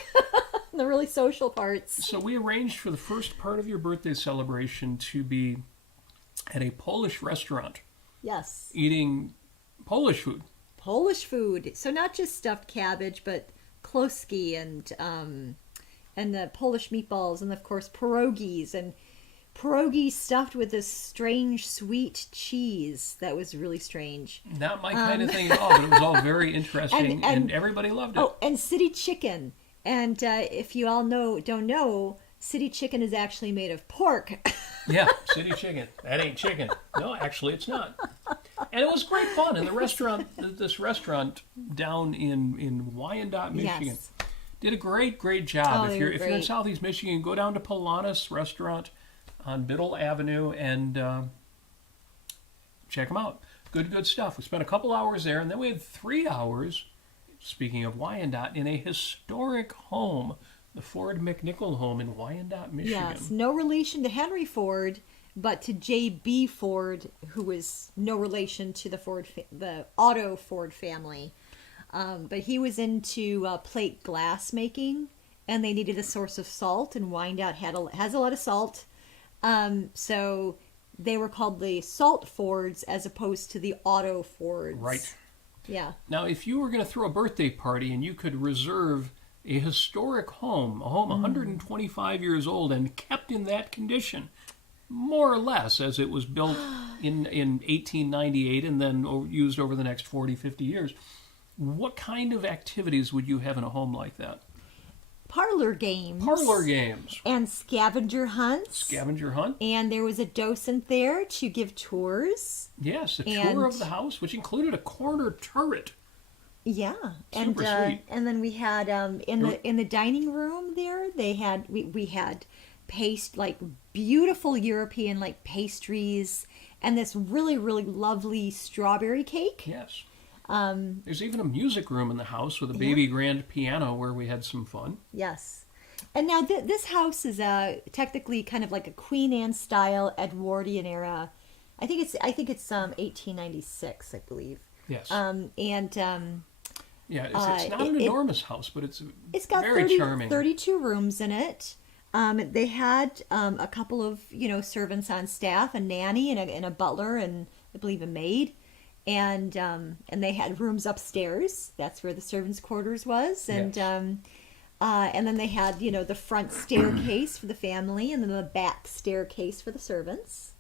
the really social parts. So we arranged for the first part of your birthday celebration to be at a Polish restaurant. Yes. Eating Polish food. Polish food. So not just stuffed cabbage, but kloski and the Polish meatballs, and of course pierogies and pierogi stuffed with this strange sweet cheese that was really strange. Not my kind of thing at all, but it was all very interesting, and everybody loved it. Oh, and city chicken. And if you all don't know, city chicken is actually made of pork. Yeah, city chicken. That ain't chicken. No, actually, it's not. And it was great fun. And the restaurant, this restaurant down in Wyandotte, Michigan, yes, did a great job. Oh, If you're in Southeast Michigan, go down to Polanis Restaurant on Biddle Avenue and check them out. Good stuff. We spent a couple hours there, and then we had 3 hours, speaking of Wyandotte, in a historic home, the Ford McNichol home in Wyandotte, Michigan. Yes, no relation to Henry Ford, but to J.B. Ford, who was no relation to the Otto Ford family. But he was into plate glass making, and they needed a source of salt, and Wyandotte has a lot of salt. So they were called the Salt Fords as opposed to the Otto Fords. Right. Yeah. Now, if you were going to throw a birthday party and you could reserve a historic home, 125 years old and kept in that condition, more or less as it was built in 1898 and then used over the next 40, 50 years, what kind of activities would you have in a home like that? Parlor games. And scavenger hunts. And there was a docent there to give tours. Yes, a tour of the house, which included a corner turret. Yeah. Super sweet. And then we had in the dining room there, we had beautiful European pastries and this really, really lovely strawberry cake. Yes. There's even a music room in the house with a baby grand piano where we had some fun. Yes. And now this house is technically kind of like a Queen Anne style Edwardian era. I think it's 1896, I believe. Yes. Yeah, it's not an enormous house, but it's got very charming. 32 rooms in it. They had a couple of servants on staff, a nanny and a butler, and I believe a maid. And they had rooms upstairs. That's where the servants' quarters was. And yes. And then they had the front staircase for the family, and then the back staircase for the servants.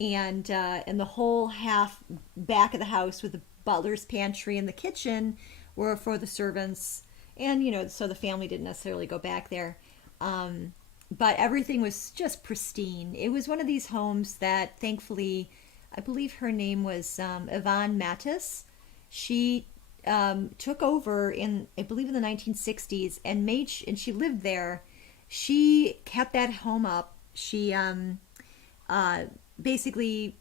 And the whole half back of the house with the butler's pantry and the kitchen were for the servants. And so the family didn't necessarily go back there. But everything was just pristine. It was one of these homes that thankfully, I believe her name was Yvonne Mattis. She took over in the 1960s and she lived there. She kept that home up. She basically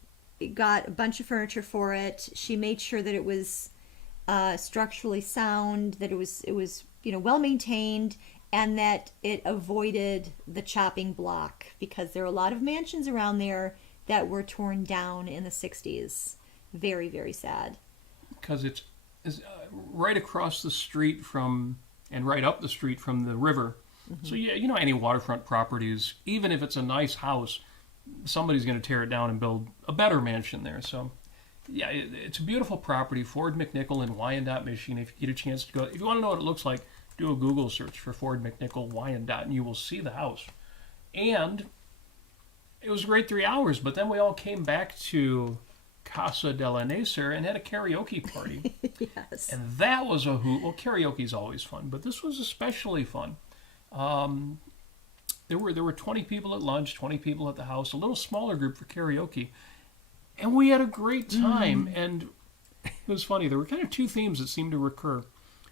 got a bunch of furniture for it. She made sure that it was structurally sound, that it was well maintained, and that it avoided the chopping block, because there are a lot of mansions around there that were torn down in the 60s. Very, very sad. Because it's right across the street from, and right up the street from the river. Mm-hmm. So, yeah, you know, any waterfront properties, even if it's a nice house, somebody's going to tear it down and build a better mansion there. So, yeah, it's a beautiful property. Ford McNichol in Wyandotte, Michigan. If you get a chance to go, if you want to know what it looks like, do a Google search for Ford McNichol Wyandotte, and you will see the house. And it was a great 3 hours, but then we all came back to Casa de la Nasir and had a karaoke party. Yes. And that was a hoot. Well, karaoke's always fun, but this was especially fun. There were 20 people at lunch, 20 people at the house, a little smaller group for karaoke. And we had a great time. And it was funny. There were kind of two themes that seemed to recur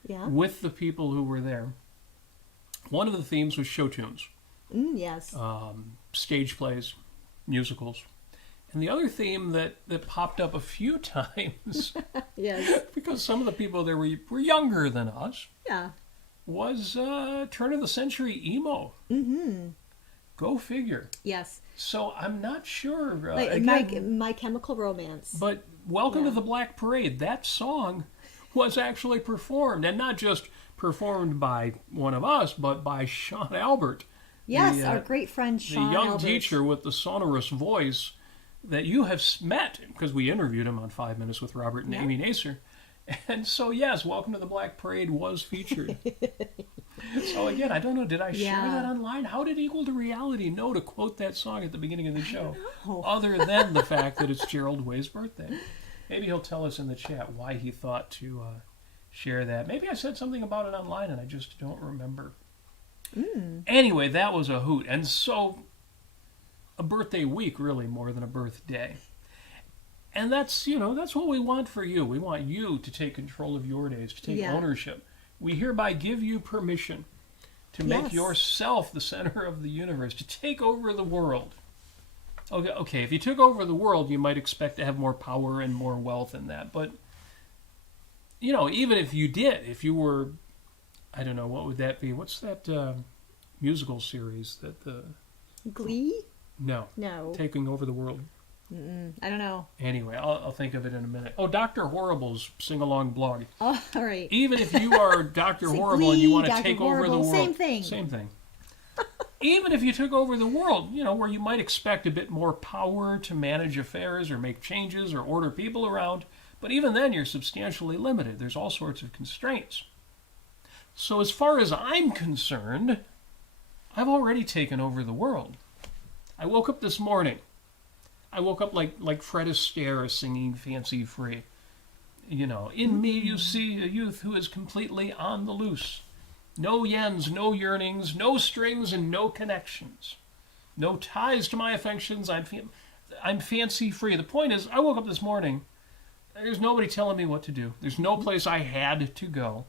with the people who were there. One of the themes was show tunes. Yes. Stage plays, musicals. And the other theme that popped up a few times, yes, because some of the people there were younger than us, was turn of the century emo. Mm-hmm. Go figure. Yes. So I'm not sure. Like again, My Chemical Romance. But Welcome to the Black Parade, that song was actually performed, and not just performed by one of us, but by Sean Albert. Yes, our great friend Sean the young Albert. teacher with the sonorous voice that you have met, because we interviewed him on 5 Minutes with Robert and Amy Nasir. And so, yes, Welcome to the Black Parade was featured. So, again, I don't know, did I share that online? How did Equal to Reality know to quote that song at the beginning of the show? Other than the fact that it's Gerald Way's birthday. Maybe he'll tell us in the chat why he thought to share that. Maybe I said something about it online and I just don't remember. Anyway, that was a hoot. And so, a birthday week, really, more than a birthday. And that's what we want for you. We want you to take control of your days, to take ownership. We hereby give you permission to make yourself the center of the universe, to take over the world. Okay, if you took over the world, you might expect to have more power and more wealth in that. But, even if you did, if you were, I don't know, what would that be? What's that musical series that the... Glee? No. Taking over the world. I don't know. Anyway, I'll think of it in a minute. Oh, Dr. Horrible's sing-along blog. Oh, all right. Even if you are Dr. Horrible Glee, and you want to Dr. take Horrible, over the world. same thing. Same thing. Even if you took over the world, where you might expect a bit more power to manage affairs or make changes or order people around, but even then you're substantially limited. There's all sorts of constraints. So as far as I'm concerned, I've already taken over the world. I woke up this morning. I woke up like Fred Astaire singing Fancy Free. In me you see a youth who is completely on the loose. No yens, no yearnings, no strings, and no connections. No ties to my affections. I'm fancy free. The point is, I woke up this morning. There's nobody telling me what to do. There's no place I had to go.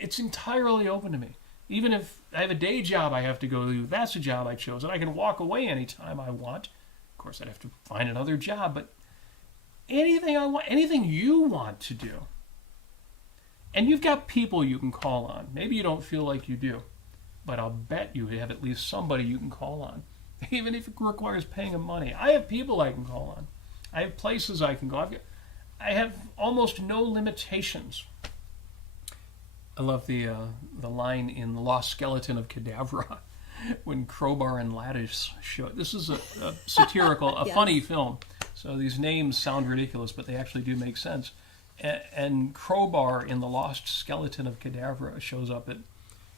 It's entirely open to me. Even if I have a day job I have to go to, that's a job I chose, and I can walk away anytime I want. Of course, I'd have to find another job, but anything I want, anything you want to do. And you've got people you can call on. Maybe you don't feel like you do, but I'll bet you have at least somebody you can call on, even if it requires paying them money. I have people I can call on. I have places I can go. I have almost no limitations. I love the line in The Lost Skeleton of Cadavra when Crowbar and Lattice show. This is a satirical, a funny film. So these names sound ridiculous, but they actually do make sense. And Crowbar in The Lost Skeleton of Cadavra shows up at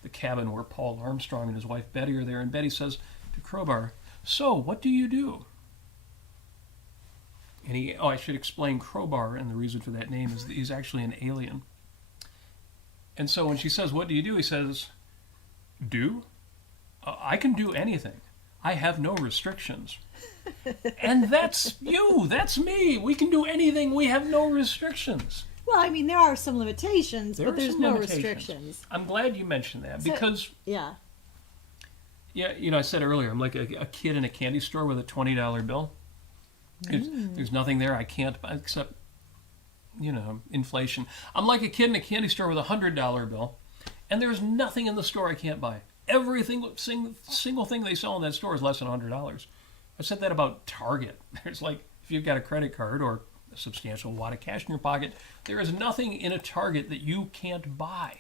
the cabin where Paul Armstrong and his wife Betty are there, and Betty says to Crowbar, "So, what do you do?" And I should explain Crowbar, and the reason for that name is that he's actually an alien. And so when she says, "What do you do?" he says, "Do? I can do anything. I have no restrictions." And that's you. That's me. We can do anything. We have no restrictions. Well, I mean, there are some limitations, but there's no restrictions. I'm glad you mentioned that because... Yeah, I said earlier, I'm like a kid in a candy store with a $20 bill. There's nothing there I can't buy except, inflation. I'm like a kid in a candy store with a $100 bill, and there's nothing in the store I can't buy. Everything, single thing they sell in that store is less than $100. I said that about Target. There's if you've got a credit card or a substantial wad of cash in your pocket. There is nothing in a Target that you can't buy.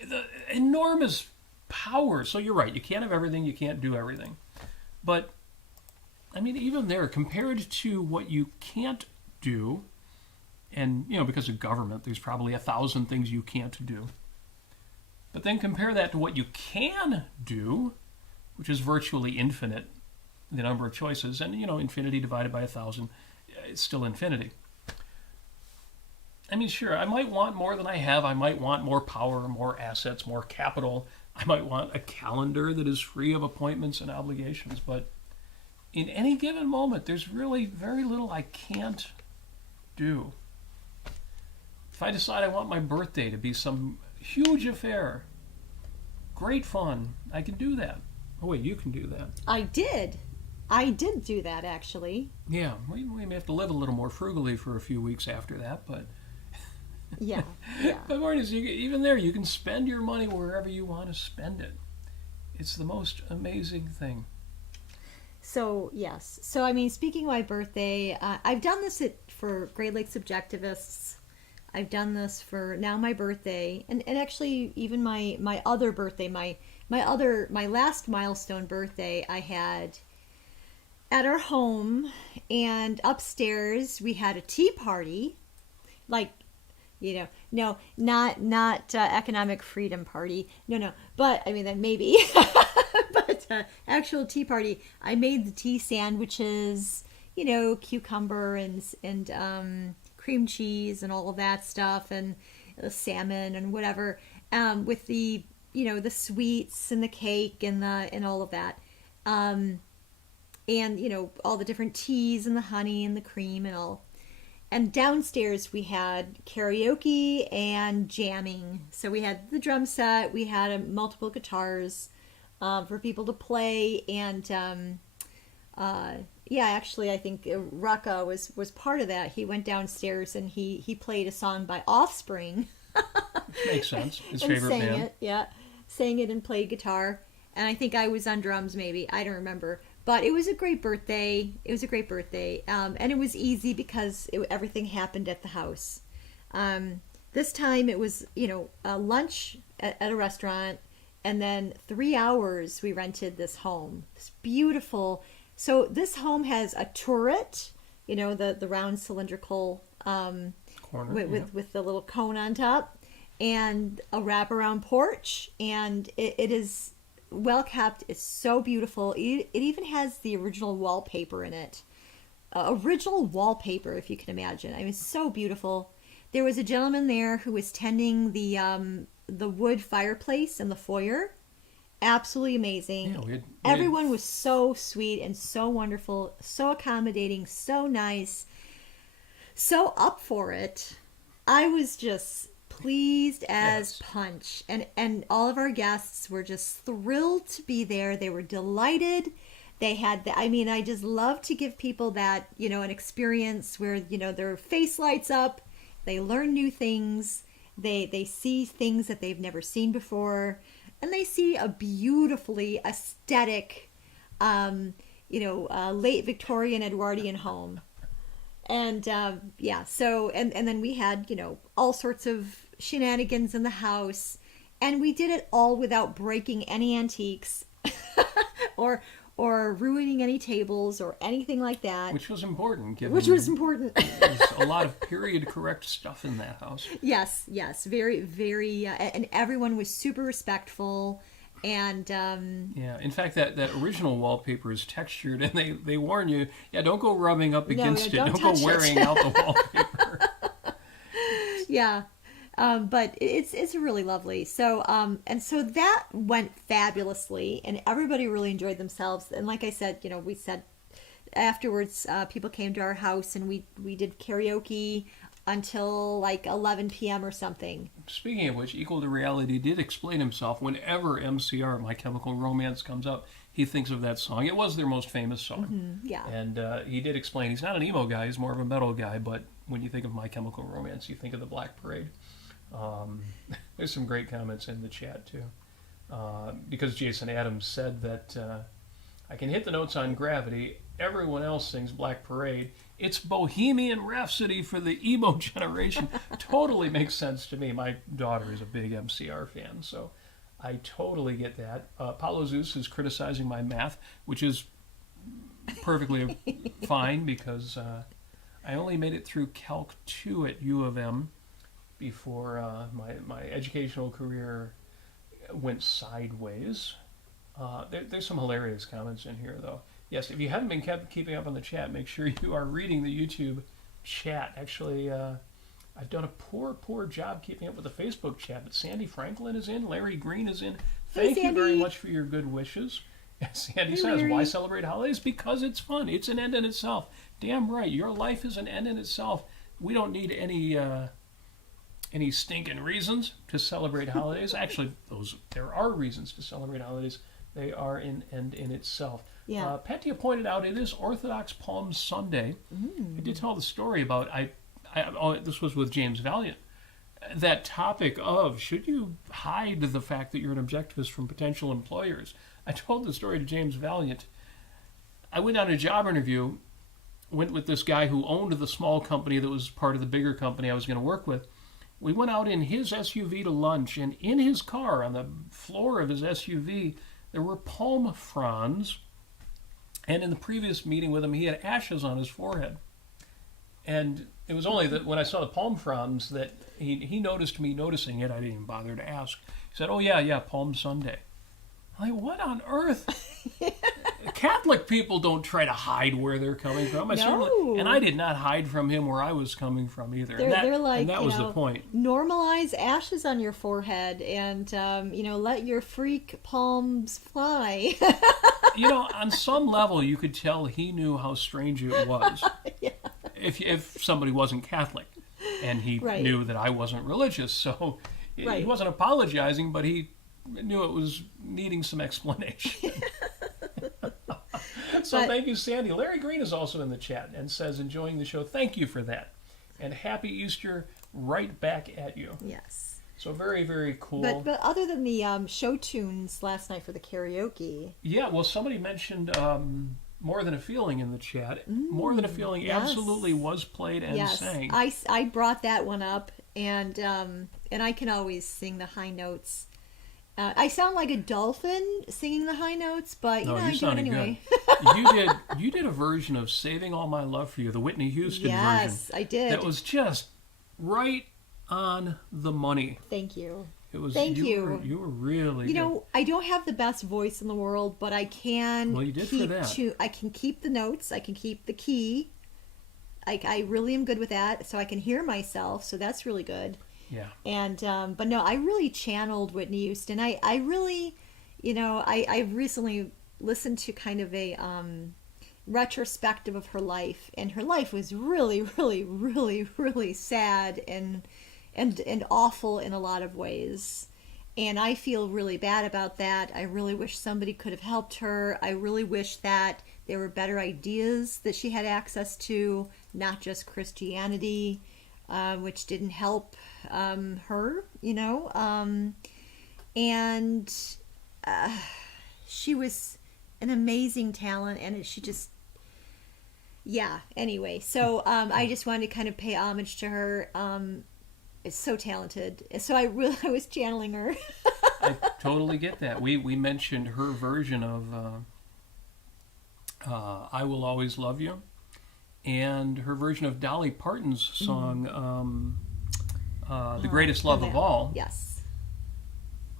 The enormous power. So you're right, you can't have everything, you can't do everything. But, I mean, even there, compared to what you can't do, and, because of government, there's probably 1,000 things you can't do. But then compare that to what you can do, which is virtually infinite, the number of choices. And, infinity divided by 1,000, it's still infinity. I mean, sure, I might want more than I have. I might want more power, more assets, more capital. I might want a calendar that is free of appointments and obligations. But in any given moment, there's really very little I can't do. If I decide I want my birthday to be some huge affair, great fun, I can do that. Oh, wait, you can do that. I did do that, actually. Yeah, we may have to live a little more frugally for a few weeks after that, but... Yeah. But Marty, even there, you can spend your money wherever you want to spend it. It's the most amazing thing. So, yes. So, I mean, speaking of my birthday, I've done this for Great Lakes Objectivists. I've done this for now my birthday, and actually even my other birthday, my last milestone birthday I had at our home, and upstairs we had a tea party, like, no, not economic freedom party, no, but I mean that maybe, but actual tea party. I made the tea sandwiches, cucumber and cream cheese and all of that stuff, and salmon and whatever, with the the sweets and the cake and all of that, and all the different teas and the honey and the cream and all. And downstairs we had karaoke and jamming. So we had the drum set, we had multiple guitars for people to play, and actually I think Rucka was part of that. He went downstairs and he played a song by Offspring. Which makes sense. His favorite band. Sang it and played guitar. And I think I was on drums maybe. I don't remember. But it was a great birthday. And it was easy because everything happened at the house. This time it was, a lunch at a restaurant, and then 3 hours we rented this home. This beautiful. So this home has a turret, the round cylindrical corner with the little cone on top, and a wraparound porch, and it is well kept. It's so beautiful. It even has the original wallpaper in it. Original wallpaper, if you can imagine. I mean, it's so beautiful. There was a gentleman there who was tending the wood fireplace in the foyer. Absolutely amazing. Yeah, everyone was so sweet and so wonderful, so accommodating, so nice, so up for it. I was just pleased as punch, and all of our guests were just thrilled to be there. They were delighted. They had I just love to give people that, an experience where, their face lights up, they learn new things, they see things that they've never seen before, and they see a beautifully aesthetic, late Victorian Edwardian home. And so and then we had, all sorts of shenanigans in the house, and we did it all without breaking any antiques or ruining any tables or anything like that. Which was important. Which was important. There's a lot of period correct stuff in that house. Yes, very, very, and everyone was super respectful. And in fact, that original wallpaper is textured, and they warn you, don't go rubbing up against it. Don't go wearing out the wallpaper. Yeah. But it's really lovely. So and so that went fabulously, and everybody really enjoyed themselves. And like I said, we said afterwards, people came to our house, and we did karaoke until like 11 p.m. or something. Speaking of which, Equal to Reality did explain himself. Whenever MCR, My Chemical Romance, comes up, he thinks of that song. It was their most famous song. Mm-hmm, yeah. And he did explain, he's not an emo guy, he's more of a metal guy, but when you think of My Chemical Romance, you think of the Black Parade. There's some great comments in the chat, too. Because Jason Adams said that I can hit the notes on Gravity. Everyone else sings Black Parade. It's Bohemian Rhapsody for the emo generation. Totally makes sense to me. My daughter is a big MCR fan, so I totally get that. Paulo Zeus is criticizing my math, which is perfectly fine because I only made it through Calc 2 at U of M before my educational career went sideways. There's some hilarious comments in here, though. Yes, if you haven't been keeping up on the chat, make sure you are reading the YouTube chat. Actually, I've done a poor job keeping up with the Facebook chat, but Sandy Franklin is in, Larry Green is in. Thank you very much for your good wishes. Sandy says, Larry. why celebrate holidays? Because it's fun. It's an end in itself. Damn right. Your life is an end in itself. We don't need any stinking reasons to celebrate holidays. Actually, there are reasons to celebrate holidays. They are an end in itself. Yeah. Petya pointed out it is Orthodox Palm Sunday. I did tell the story about this was with James Valiant. That topic of should you hide the fact that you're an objectivist from potential employers. I told the story to James Valiant. I went on a job interview, went with this guy who owned the small company that was part of the bigger company I was going to work with. We went out in his SUV to lunch, and in his car, on the floor of his SUV, there were palm fronds. And in the previous meeting with him, he had ashes on his forehead. And it was only that when I saw the palm fronds that he noticed me noticing it. I didn't even bother to ask. He said, oh, yeah, Palm Sunday. I'm like, what on earth? Catholic people don't try to hide where they're coming from. And I did not hide from him where I was coming from either. They're like, and that was the point. Normalize ashes on your forehead and, let your freak palms fly. On some level, you could tell he knew how strange it was. Yeah. If somebody wasn't Catholic. And he knew that I wasn't religious. So he wasn't apologizing, but he knew it was needing some explanation. So thank you, Sandy. Larry Green is also in the chat and says, enjoying the show. Thank you for that. And happy Easter right back at you. Yes. So very, very cool. But other than the show tunes last night for the karaoke. Yeah, well, somebody mentioned More Than a Feeling in the chat. More Than a Feeling absolutely was played and sang. I brought that one up, and I can always sing the high notes. I sound like a dolphin singing the high notes, but I do it anyway. Good. You did a version of Saving All My Love for You, the Whitney Houston version. Yes, I did. That was just right on the money. Thank you. It was. Thank you. You were really good. I don't have the best voice in the world, but I can. Well, you did for that. I can keep the notes. I can keep the key. I really am good with that, so I can hear myself. So that's really good. Yeah. And but no, I really channeled Whitney Houston. I really, I recently listened to kind of a retrospective of her life, and her life was really, really, really, really sad and awful in a lot of ways. And I feel really bad about that. I really wish somebody could have helped her. I really wish that there were better ideas that she had access to, not just Christianity, which didn't help her, and she was an amazing talent, and she just, anyway, so I just wanted to kind of pay homage to her. It's so talented, so I was channeling her. I totally get that. We mentioned her version of I Will Always Love You, and her version of Dolly Parton's song, The Greatest Love of All. Yes.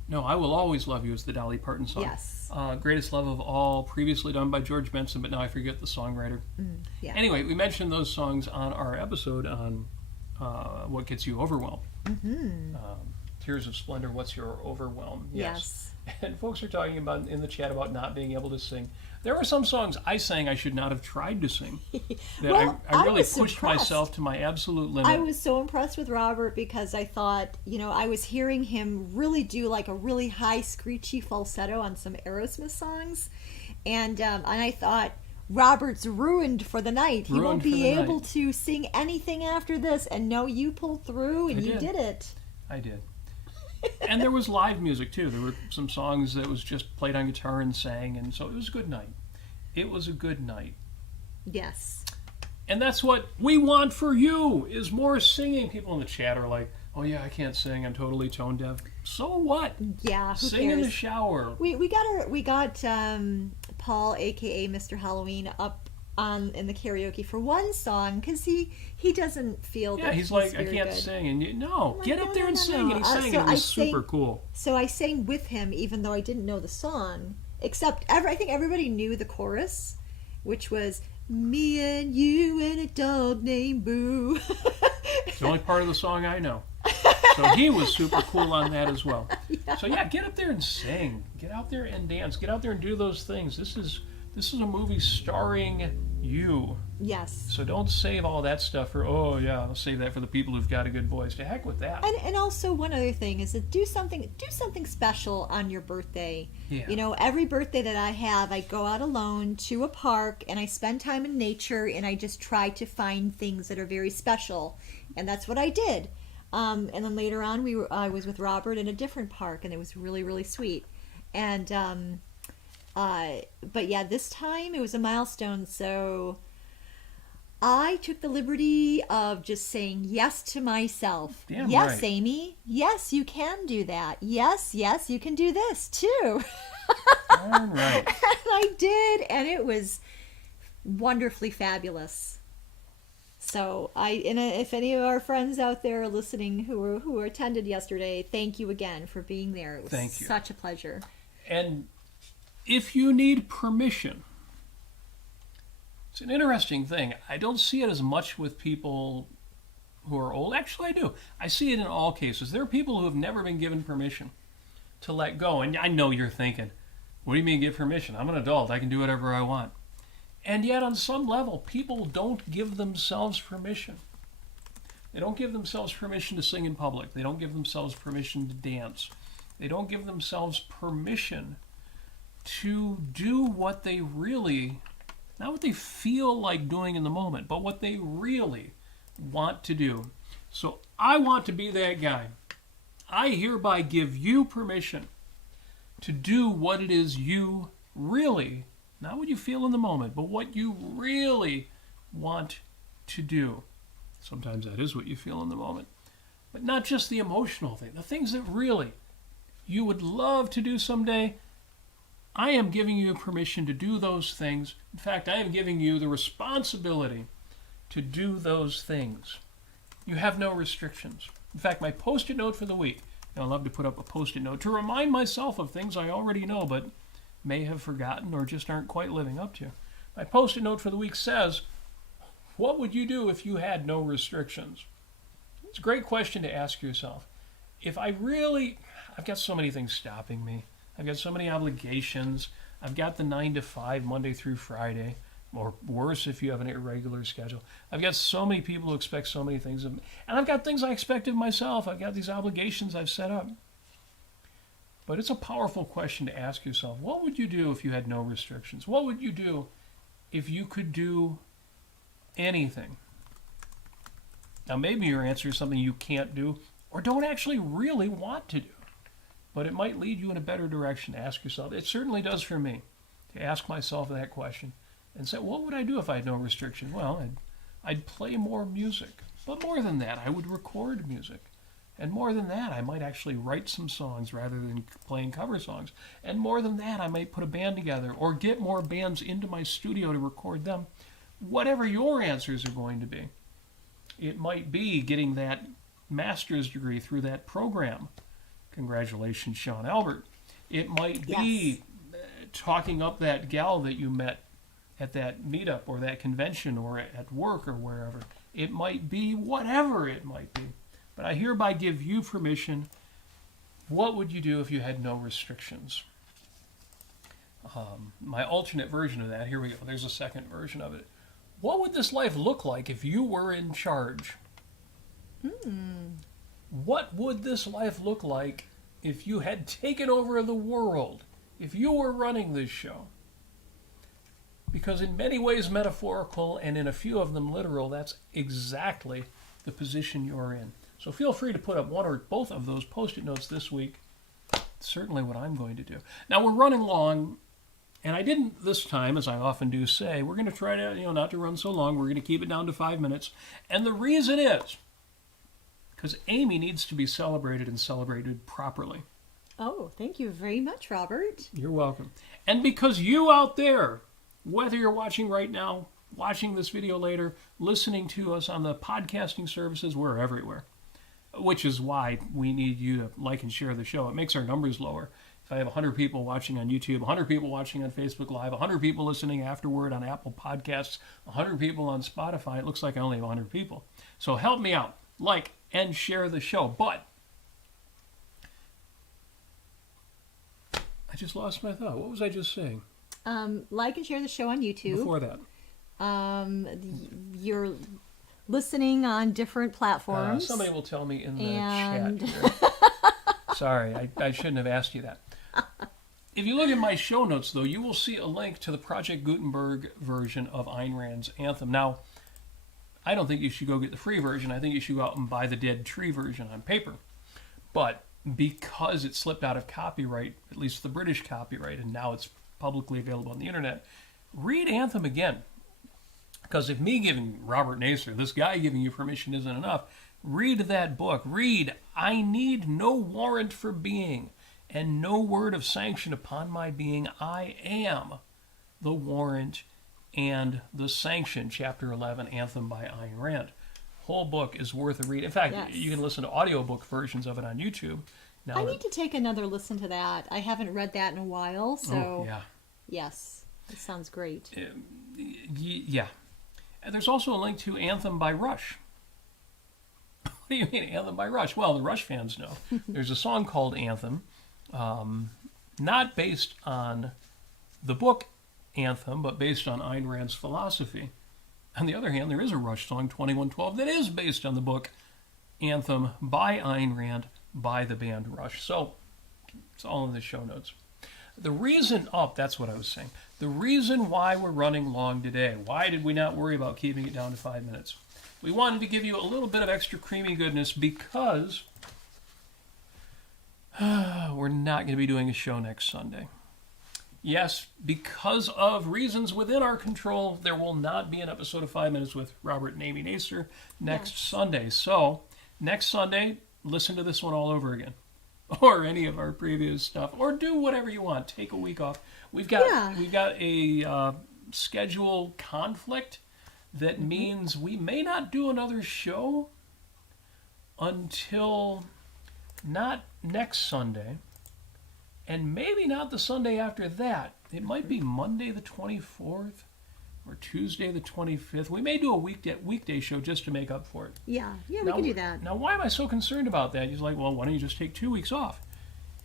No, I Will Always Love You is the Dolly Parton song. Yes. Greatest Love of All, previously done by George Benson, but now I forget the songwriter. Yeah. Anyway, we mentioned those songs on our episode on What Gets You Overwhelmed. Tears of Splendor, What's Your Overwhelm? Yes. And folks are talking about in the chat about not being able to sing. There were some songs I sang I should not have tried to sing. That Well, I really was pushed impressed. myself to my absolute limit. I was so impressed with Robert because I thought, I was hearing him really do like a really high screechy falsetto on some Aerosmith songs, and I thought, Robert's ruined for the night. He won't be able to sing anything after this. And no, you pulled through and you did it. I did. And there was live music too. There were some songs that was just played on guitar and sang, and so it was a good night. it was a good night. Yes. And that's what we want for you, is more singing. People in the chat are like, oh yeah, I can't sing, I'm totally tone deaf. So what? Yeah, who Sing cares? in the shower. We got Paul, aka Mr. Halloween, up in the karaoke for one song because he doesn't feel that he's like, I very can't good. sing, and get up there and sing, no. and he sang, So and it was sang, super cool. So I sang with him, even though I didn't know the song, except I think everybody knew the chorus, which was me and you and a dog named Boo. It's the only part of the song I know. So he was super cool on that as well. Yeah. So yeah, get up there and sing. Get out there and dance. Get out there and do those things. This is a movie starring you. Yes. So don't save all that stuff for, oh yeah, I'll save that for the people who've got a good voice. To heck with that. And also one other thing is that do something special on your birthday. Yeah. You know, every birthday that I have, I go out alone to a park and I spend time in nature and I just try to find things that are very special. And that's what I did. And then later on, I was with Robert in a different park, and it was really, really sweet. And but yeah, this time it was a milestone, so I took the liberty of just saying yes to myself. Damn yes, right. Amy. Yes, you can do that. Yes, you can do this too. All right. And I did, and it was wonderfully fabulous. So if any of our friends out there are listening who attended yesterday, thank you again for being there. It was Thank you. Such a pleasure. And if you need permission, it's an interesting thing. I don't see it as much with people who are old. Actually, I do. I see it in all cases. There are people who have never been given permission to let go. And I know you're thinking, what do you mean give permission? I'm an adult. I can do whatever I want. And yet, on some level, people don't give themselves permission. They don't give themselves permission to sing in public. They don't give themselves permission to dance. They don't give themselves permission to do what they really, not what they feel like doing in the moment, but what they really want to do. So I want to be that guy. I hereby give you permission to do what it is you really, not what you feel in the moment, but what you really want to do. Sometimes that is what you feel in the moment. But not just the emotional thing, the things that really you would love to do someday. I am giving you permission to do those things. In fact, I am giving you the responsibility to do those things. You have no restrictions. In fact, my Post-it note for the week, and I love to put up a Post-it note to remind myself of things I already know, but may have forgotten or just aren't quite living up to. My Post-it note for the week says, what would you do if you had no restrictions? It's a great question to ask yourself. I've got so many things stopping me. I've got so many obligations. I've got the 9 to 5 Monday through Friday, or worse if you have an irregular schedule. I've got so many people who expect so many things of me. And I've got things I expect of myself. I've got these obligations I've set up. But it's a powerful question to ask yourself. What would you do if you had no restrictions? What would you do if you could do anything? Now, maybe your answer is something you can't do or don't actually really want to do. But it might lead you in a better direction to ask yourself. It certainly does for me, to ask myself that question and say, what would I do if I had no restriction? Well, I'd play more music. But more than that, I would record music. And more than that, I might actually write some songs rather than playing cover songs. And more than that, I might put a band together or get more bands into my studio to record them. Whatever your answers are going to be. It might be getting that master's degree through that program. Congratulations, Sean Albert. It might be talking up that gal that you met at that meetup or that convention or at work or wherever. It might be whatever it might be. But I hereby give you permission. What would you do if you had no restrictions? My alternate version of that, here we go. There's a second version of it. What would this life look like if you were in charge? What would this life look like if you had taken over the world? If you were running this show? Because in many ways metaphorical and in a few of them literal, that's exactly the position you're in. So feel free to put up one or both of those Post-it notes this week. It's certainly what I'm going to do. Now we're running long, And I didn't this time, as I often do, say, we're going to try to, not to run so long. We're going to keep it down to 5 minutes. And the reason is because Amy needs to be celebrated and celebrated properly. Oh, thank you very much, Robert. You're welcome. And because you out there, whether you're watching right now, watching this video later, listening to us on the podcasting services, we're everywhere. Which is why we need you to like and share the show. It makes our numbers lower. If I have 100 people watching on YouTube, 100 people watching on Facebook Live, 100 people listening afterward on Apple Podcasts, 100 people on Spotify, it looks like I only have 100 people. So help me out. Like and share the show. But I just lost my thought. What was I just saying? Like and share the show on YouTube. Before that. You're listening on different platforms. Somebody will tell me in the chat here. Sorry, I shouldn't have asked you that. If you look at my show notes, though, you will see a link to the Project Gutenberg version of Ayn Rand's Anthem. Now, I don't think you should go get the free version. I think you should go out and buy the Dead Tree version on paper. But because it slipped out of copyright, at least the British copyright, and now it's publicly available on the internet, read Anthem again. Because if me giving Robert Nasir, this guy giving you permission isn't enough, read that book. Read, I need no warrant for being, and no word of sanction upon my being. I am the warrant and the sanction. Chapter 11, Anthem by Ayn Rand. Whole book is worth a read. In fact, yes. You can listen to audiobook versions of it on YouTube. Now I need to take another listen to that. I haven't read that in a while, so yeah. Yes, it sounds great. Yeah. And there's also a link to Anthem by Rush. What do you mean, Anthem by Rush? Well, the Rush fans know. There's a song called Anthem, not based on the book Anthem, but based on Ayn Rand's philosophy. On the other hand, there is a Rush song, 2112, that is based on the book Anthem by Ayn Rand by the band Rush. So, it's all in the show notes. The reason, that's what I was saying. The reason why we're running long today, why did we not worry about keeping it down to 5 minutes? We wanted to give you a little bit of extra creamy goodness because we're not going to be doing a show next Sunday. Yes, because of reasons within our control, there will not be an episode of 5 Minutes with Robert and Amy Nasir next Sunday. So, next Sunday, listen to this one all over again. Or any of our previous stuff. Or do whatever you want. Take a week off. We've got a schedule conflict that means we may not do another show until not next Sunday, and maybe not the Sunday after that. It might be Monday the 24th or Tuesday the 25th. We may do a weekday show just to make up for it. Yeah, we can do that. Now, why am I so concerned about that? You're like, well, why don't you just take 2 weeks off?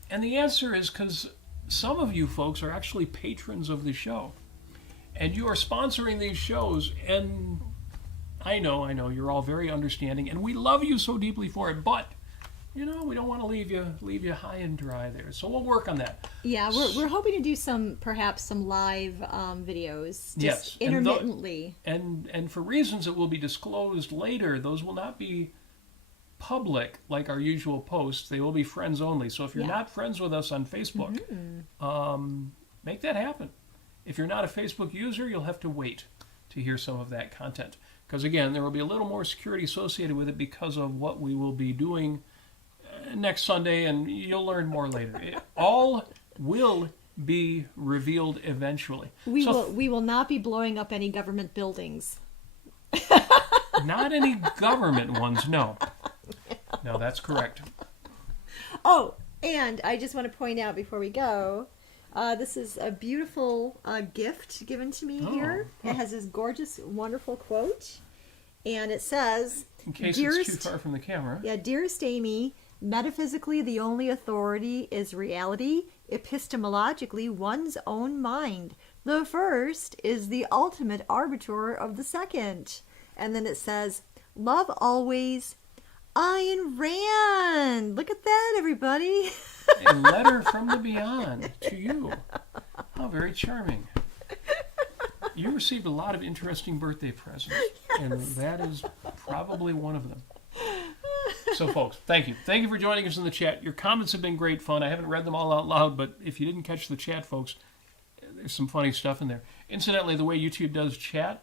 And the answer is because some of you folks are actually patrons of the show. And you are sponsoring these shows, and I know, you're all very understanding, and we love you so deeply for it, but, we don't want to leave you high and dry there. So we'll work on that. Yeah, we're hoping to do perhaps some live videos, just intermittently. And for reasons that will be disclosed later, those will not be public like our usual posts. They will be friends only. So if you're not friends with us on Facebook, make that happen. If you're not a Facebook user, you'll have to wait to hear some of that content. Because again, there will be a little more security associated with it because of what we will be doing next Sunday, and you'll learn more later. It all will be revealed eventually. We will not be blowing up any government buildings. Not any government ones, no. No, that's correct. Oh, and I just want to point out before we go, this is a beautiful gift given to me here. It has this gorgeous, wonderful quote, and it says, in case it's too far from the camera. Yeah, dearest Amy, metaphysically the only authority is reality, epistemologically one's own mind. The first is the ultimate arbiter of the second. And then it says, love always, Ayn Rand. Look at that, everybody. A letter from the beyond to you. How very charming. You received a lot of interesting birthday presents, and that is probably one of them. So, folks, thank you. Thank you for joining us in the chat. Your comments have been great fun. I haven't read them all out loud, but if you didn't catch the chat, folks, There's some funny stuff in there. Incidentally, the way YouTube does chat,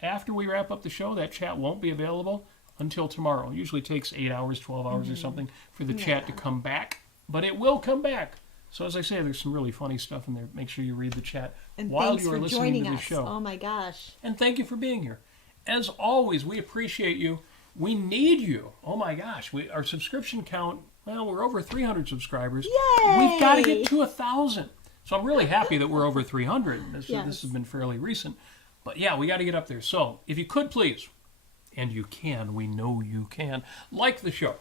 after we wrap up the show, that chat won't be available until tomorrow. It usually takes 8 hours, 12 hours or something for the chat to come back, but it will come back. So as I say, there's some really funny stuff in there. Make sure you read the chat while you are listening to the show. Oh my gosh. And thank you for being here. As always, we appreciate you. We need you. Oh my gosh. Our subscription count, well, we're over 300 subscribers. Yay! We've got to get to 1,000. So I'm really happy that we're over 300. This has been fairly recent. But yeah, we got to get up there. So if you could please, and you can, we know you can, like the show.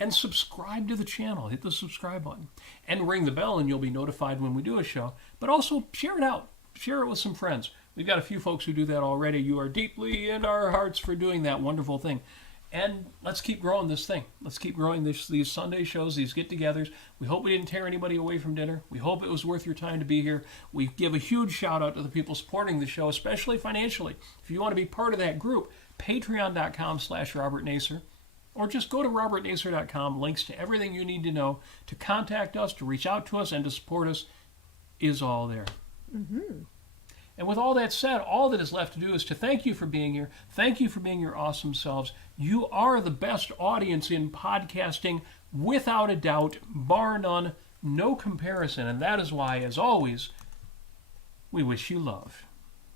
And subscribe to the channel. Hit the subscribe button. And ring the bell and you'll be notified when we do a show. But also share it out. Share it with some friends. We've got a few folks who do that already. You are deeply in our hearts for doing that wonderful thing. And let's keep growing this thing. Let's keep growing these Sunday shows, these get-togethers. We hope we didn't tear anybody away from dinner. We hope it was worth your time to be here. We give a huge shout-out to the people supporting the show, especially financially. If you want to be part of that group, patreon.com/Robert Nasir. Or just go to robertnasir.com. Links to everything you need to know to contact us, to reach out to us, and to support us is all there. Mm-hmm. And with all that said, all that is left to do is to thank you for being here. Thank you for being your awesome selves. You are the best audience in podcasting, without a doubt, bar none, no comparison. And that is why, as always, we wish you love.